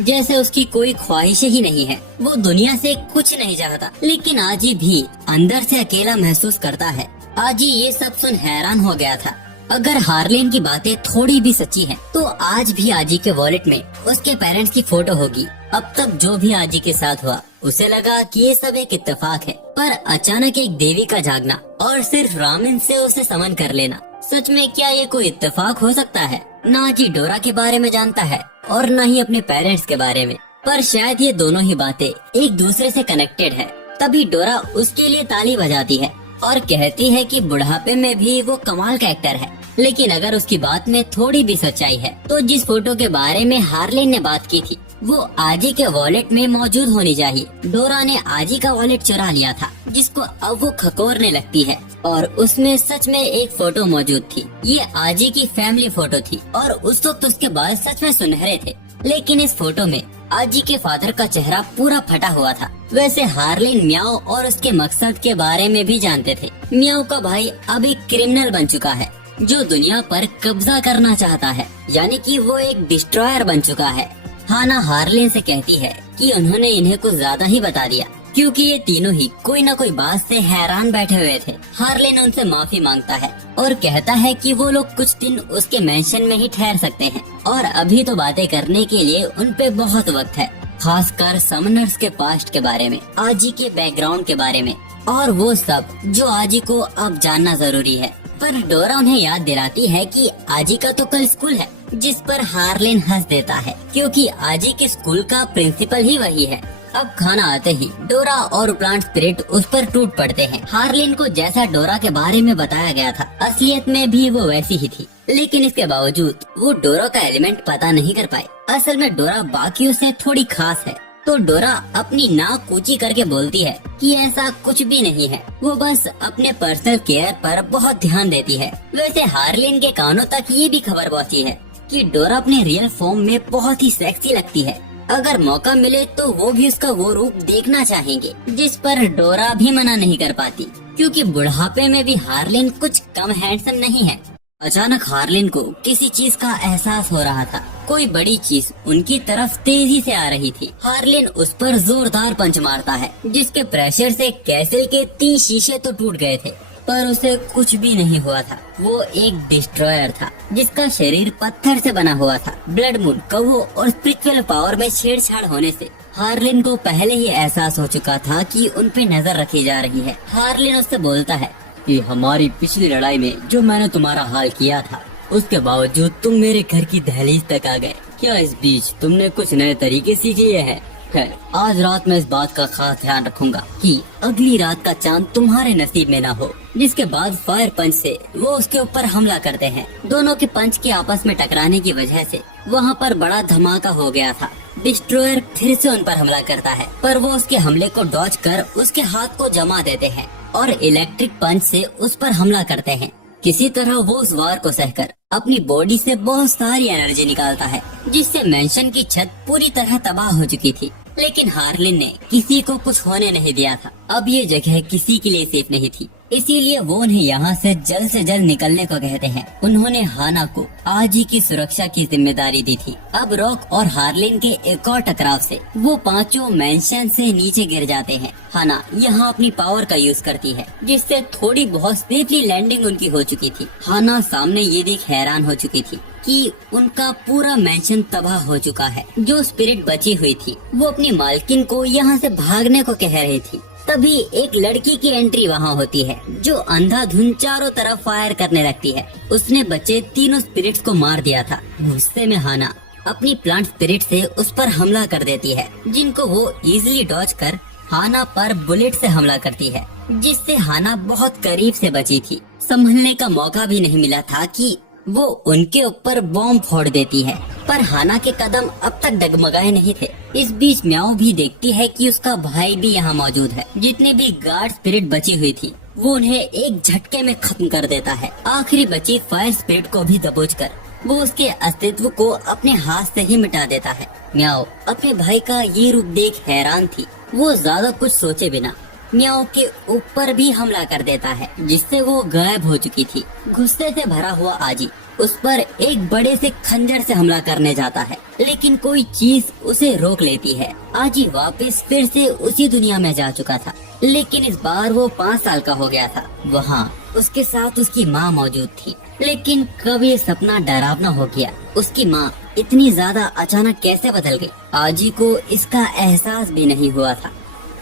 जैसे उसकी कोई ख्वाहिश ही नहीं है। वो दुनिया से कुछ नहीं चाहता, लेकिन आजी भी अंदर से अकेला महसूस करता है। आजी ये सब सुन हैरान हो गया था। अगर हार्लिन की बातें थोड़ी भी सच्ची हैं, तो आज भी आजी के वॉलेट में उसके पेरेंट्स की फोटो होगी। अब तक जो भी आजी के साथ हुआ, उसे लगा कि ये सब एक इत्तेफाक है, पर अचानक एक देवी का जागना और सिर्फ रामिन से उसे समन कर लेना, सच में क्या ये कोई इत्तेफाक हो सकता है? ना आजी डोरा के बारे में जानता है और न ही अपने पेरेंट्स के बारे में, पर शायद ये दोनों ही बातें एक दूसरे से कनेक्टेड है। तभी डोरा उसके लिए ताली बजाती है और कहती है कि बुढ़ापे में भी वो कमाल का एक्टर है। लेकिन अगर उसकी बात में थोड़ी भी सच्चाई है, तो जिस फोटो के बारे में हार्लिन ने बात की थी, वो आजी के वॉलेट में मौजूद होनी चाहिए। डोरा ने आजी का वॉलेट चुरा लिया था, जिसको अब वो खकोरने लगती है, और उसमें सच में एक फोटो मौजूद थी। ये आजी की फैमिली फोटो थी और उस वक्त उसके बाल सच में सुनहरे थे। लेकिन इस फोटो में आजी के फादर का चेहरा पूरा फटा हुआ था। वैसे हार्लिन म्याओ और उसके मकसद के बारे में भी जानते थे। म्याओ का भाई अब एक क्रिमिनल बन चुका है जो दुनिया पर कब्जा करना चाहता है, यानी कि वो एक डिस्ट्रॉयर बन चुका है। हाना हार्लिन से कहती है कि उन्होंने इन्हें कुछ ज्यादा ही बता दिया, क्योंकि ये तीनों ही कोई न कोई बात से हैरान बैठे हुए थे। हार्लिन उनसे माफी मांगता है और कहता है कि वो लोग कुछ दिन उसके मेंशन में ही ठहर सकते हैं, और अभी तो बातें करने के लिए उन पे बहुत वक्त है, खासकर समनर्स के पास्ट के बारे में, आजी के बैकग्राउंड के बारे में, और वो सब जो आजी को अब जानना जरूरी है। पर डोरा उन्हें याद दिलाती है कि आजी का तो कल स्कूल है, जिस पर हार्लिन हंस देता है, क्योंकि आजी के स्कूल का प्रिंसिपल ही वही है। अब खाना आते ही डोरा और प्लांट स्पिरिट उस पर टूट पड़ते हैं। हार्लिन को जैसा डोरा के बारे में बताया गया था, असलियत में भी वो वैसी ही थी, लेकिन इसके बावजूद वो डोरा का एलिमेंट पता नहीं कर पाए। असल में डोरा बाकियों से थोड़ी खास है। तो डोरा अपनी नाक ऊंची करके बोलती है कि ऐसा कुछ भी नहीं है, वो बस अपने पर्सनल केयर पर बहुत ध्यान देती है। वैसे हार्लिन के कानों तक ये भी खबर पहुंची है कि डोरा अपने रियल फॉर्म में बहुत ही सेक्सी लगती है। अगर मौका मिले तो वो भी उसका वो रूप देखना चाहेंगे, जिस पर डोरा भी मना नहीं कर पाती, क्योंकि बुढ़ापे में भी हार्लिन कुछ कम हैंडसम नहीं है। अचानक हार्लिन को किसी चीज का एहसास हो रहा था। कोई बड़ी चीज उनकी तरफ तेजी से आ रही थी। हार्लिन उस पर जोरदार पंच मारता है, जिसके प्रेशर से कैसल के 3 शीशे तो टूट गए थे, पर उसे कुछ भी नहीं हुआ था। वो एक डिस्ट्रॉयर था, जिसका शरीर पत्थर से बना हुआ था। ब्लड मून, कवो और स्पिरिचुअल पावर में छेड़छाड़ होने से हार्लिन को पहले ही एहसास हो चुका था कि उन पे नजर रखी जा रही है। हार्लिन उससे बोलता है कि हमारी पिछली लड़ाई में जो मैंने तुम्हारा हाल किया था, उसके बावजूद तुम मेरे घर की दहलीज तक आ गए। क्या इस बीच तुमने कुछ नए तरीके सीख लिए हैं? आज रात में इस बात का खास ध्यान रखूंगा कि अगली रात का चांद तुम्हारे नसीब में ना हो। जिसके बाद फायर पंच से वो उसके ऊपर हमला करते हैं। दोनों के पंच के आपस में टकराने की वजह से वहाँ पर बड़ा धमाका हो गया था। डिस्ट्रॉयर फिर से उन पर हमला करता है, पर वो उसके हमले को डॉज कर उसके हाथ को जमा देते हैं और इलेक्ट्रिक पंच से उस पर हमला करते हैं। किसी तरह वो उस वार को सहकर अपनी बॉडी से बहुत सारी एनर्जी निकालता है, जिससे मेंशन की छत पूरी तरह तबाह हो चुकी थी। लेकिन हार्लिन ने किसी को कुछ होने नहीं दिया था। अब ये जगह किसी के लिए सेफ नहीं थी, इसीलिए वो उन्हें यहाँ से जल्द निकलने को कहते हैं। उन्होंने हाना को आजी की सुरक्षा की जिम्मेदारी दी थी। अब रॉक और हार्लिन के एक और टकराव से वो पांचों मेंशन से नीचे गिर जाते हैं। हाना यहाँ अपनी पावर का यूज करती है, जिससे थोड़ी बहुत सेफली लैंडिंग उनकी हो चुकी थी। हाना सामने ये देख हैरान हो चुकी थी कि उनका पूरा मेंशन तबाह हो चुका है। जो स्पिरिट बची हुई थी वो अपनी मालकिन को यहाँ से भागने को कह रही थी। तभी एक लड़की की एंट्री वहाँ होती है, जो अंधाधुंध चारों तरफ फायर करने लगती है। उसने बचे तीनों स्पिरिट्स को मार दिया था। गुस्से में हाना अपनी प्लांट स्पिरिट से उस पर हमला कर देती है, जिनको वो इजीली डॉज कर हाना पर बुलेट से हमला करती है, जिससे हाना बहुत करीब से बची थी। संभलने का मौका भी नहीं मिला था कि वो उनके ऊपर बॉम्ब फोड़ देती है, पर हाना के कदम अब तक डगमगाए नहीं थे। इस बीच म्याओ भी देखती है कि उसका भाई भी यहाँ मौजूद है। जितने भी गार्ड स्पिरिट बची हुई थी वो उन्हें एक झटके में खत्म कर देता है। आखिरी बची फायर स्पिरिट को भी दबोचकर वो उसके अस्तित्व को अपने हाथ से ही मिटा देता है। म्याओ अपने भाई का ये रूप देख हैरान थी। वो ज्यादा कुछ सोचे बिना म्याओ के ऊपर भी हमला कर देता है, जिससे वो गायब हो चुकी थी। गुस्से से भरा हुआ आजी उस पर एक बड़े से खंजर से हमला करने जाता है, लेकिन कोई चीज उसे रोक लेती है। आजी वापस फिर से उसी दुनिया में जा चुका था, लेकिन इस बार वो 5 साल का हो गया था। वहाँ उसके साथ उसकी माँ मौजूद थी, लेकिन कब ये सपना डरावना हो गया। उसकी माँ इतनी ज्यादा अचानक कैसे बदल गई, आजी को इसका एहसास भी नहीं हुआ था।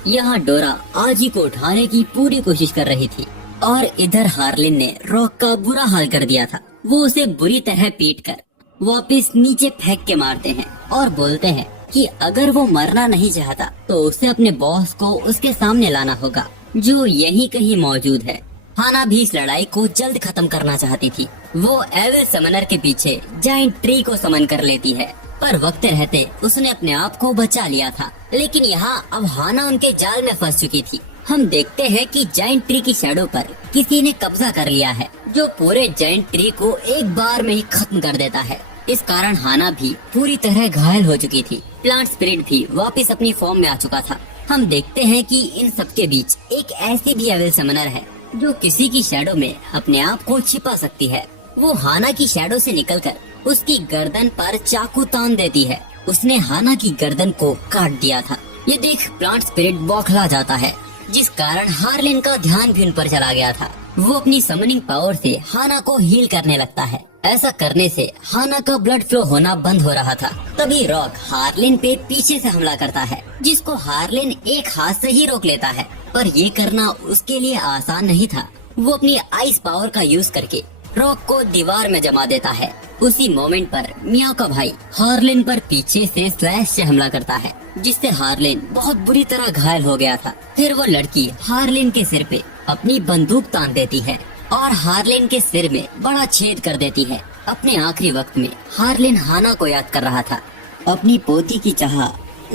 यहाँ डोरा आजी को उठाने की पूरी कोशिश कर रही थी और इधर हार्लिन ने रॉक का बुरा हाल कर दिया था। वो उसे बुरी तरह पीटकर वापस नीचे फेंक के मारते हैं और बोलते हैं कि अगर वो मरना नहीं चाहता तो उसे अपने बॉस को उसके सामने लाना होगा, जो यहीं कहीं मौजूद है। हाना भी इस लड़ाई को जल्द खत्म करना चाहती थी। वो एविल समनर के पीछे जाइंट ट्री को समन कर लेती है, पर वक्त रहते उसने अपने आप को बचा लिया था। लेकिन यहाँ अब हाना उनके जाल में फंस चुकी थी। हम देखते हैं कि जाइंट ट्री की शैडो पर किसी ने कब्जा कर लिया है, जो पूरे जाइंट ट्री को एक बार में ही खत्म कर देता है। इस कारण हाना भी पूरी तरह घायल हो चुकी थी। प्लांट स्पिरिट भी वापस अपनी फॉर्म में आ चुका था। हम देखते हैं कि इन सबके बीच एक ऐसी भी एविल समनर है जो किसी की शैडो में अपने आप को छिपा सकती है। वो हाना की शैडो से निकलकर उसकी गर्दन पर चाकू तान देती है। उसने हाना की गर्दन को काट दिया था। ये देख प्लांट स्पिरिट बौखला जाता है, जिस कारण हार्लिन का ध्यान भी उन पर चला गया था। वो अपनी समनिंग पावर से हाना को हील करने लगता है। ऐसा करने से हाना का ब्लड फ्लो होना बंद हो रहा था। तभी रॉक हार्लिन पे पीछे से हमला करता है, जिसको हार्लिन एक हाथ से ही रोक लेता है, पर ये करना उसके लिए आसान नहीं था। वो अपनी आइस पावर का यूज करके रॉक को दीवार में जमा देता है। उसी मोमेंट पर मियाओ का भाई हार्लिन पर पीछे से स्लैश से हमला करता है, जिससे हार्लिन बहुत बुरी तरह घायल हो गया था। फिर वो लड़की हार्लिन के सिर पे अपनी बंदूक तान देती है और हार्लिन के सिर में बड़ा छेद कर देती है। अपने आखिरी वक्त में हार्लिन हाना को याद कर रहा था। अपनी पोती की चाह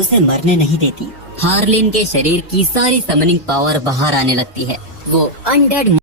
उसे मरने नहीं देती। हार्लिन के शरीर की सारी समनिंग पावर बाहर आने लगती है। वो अनडेड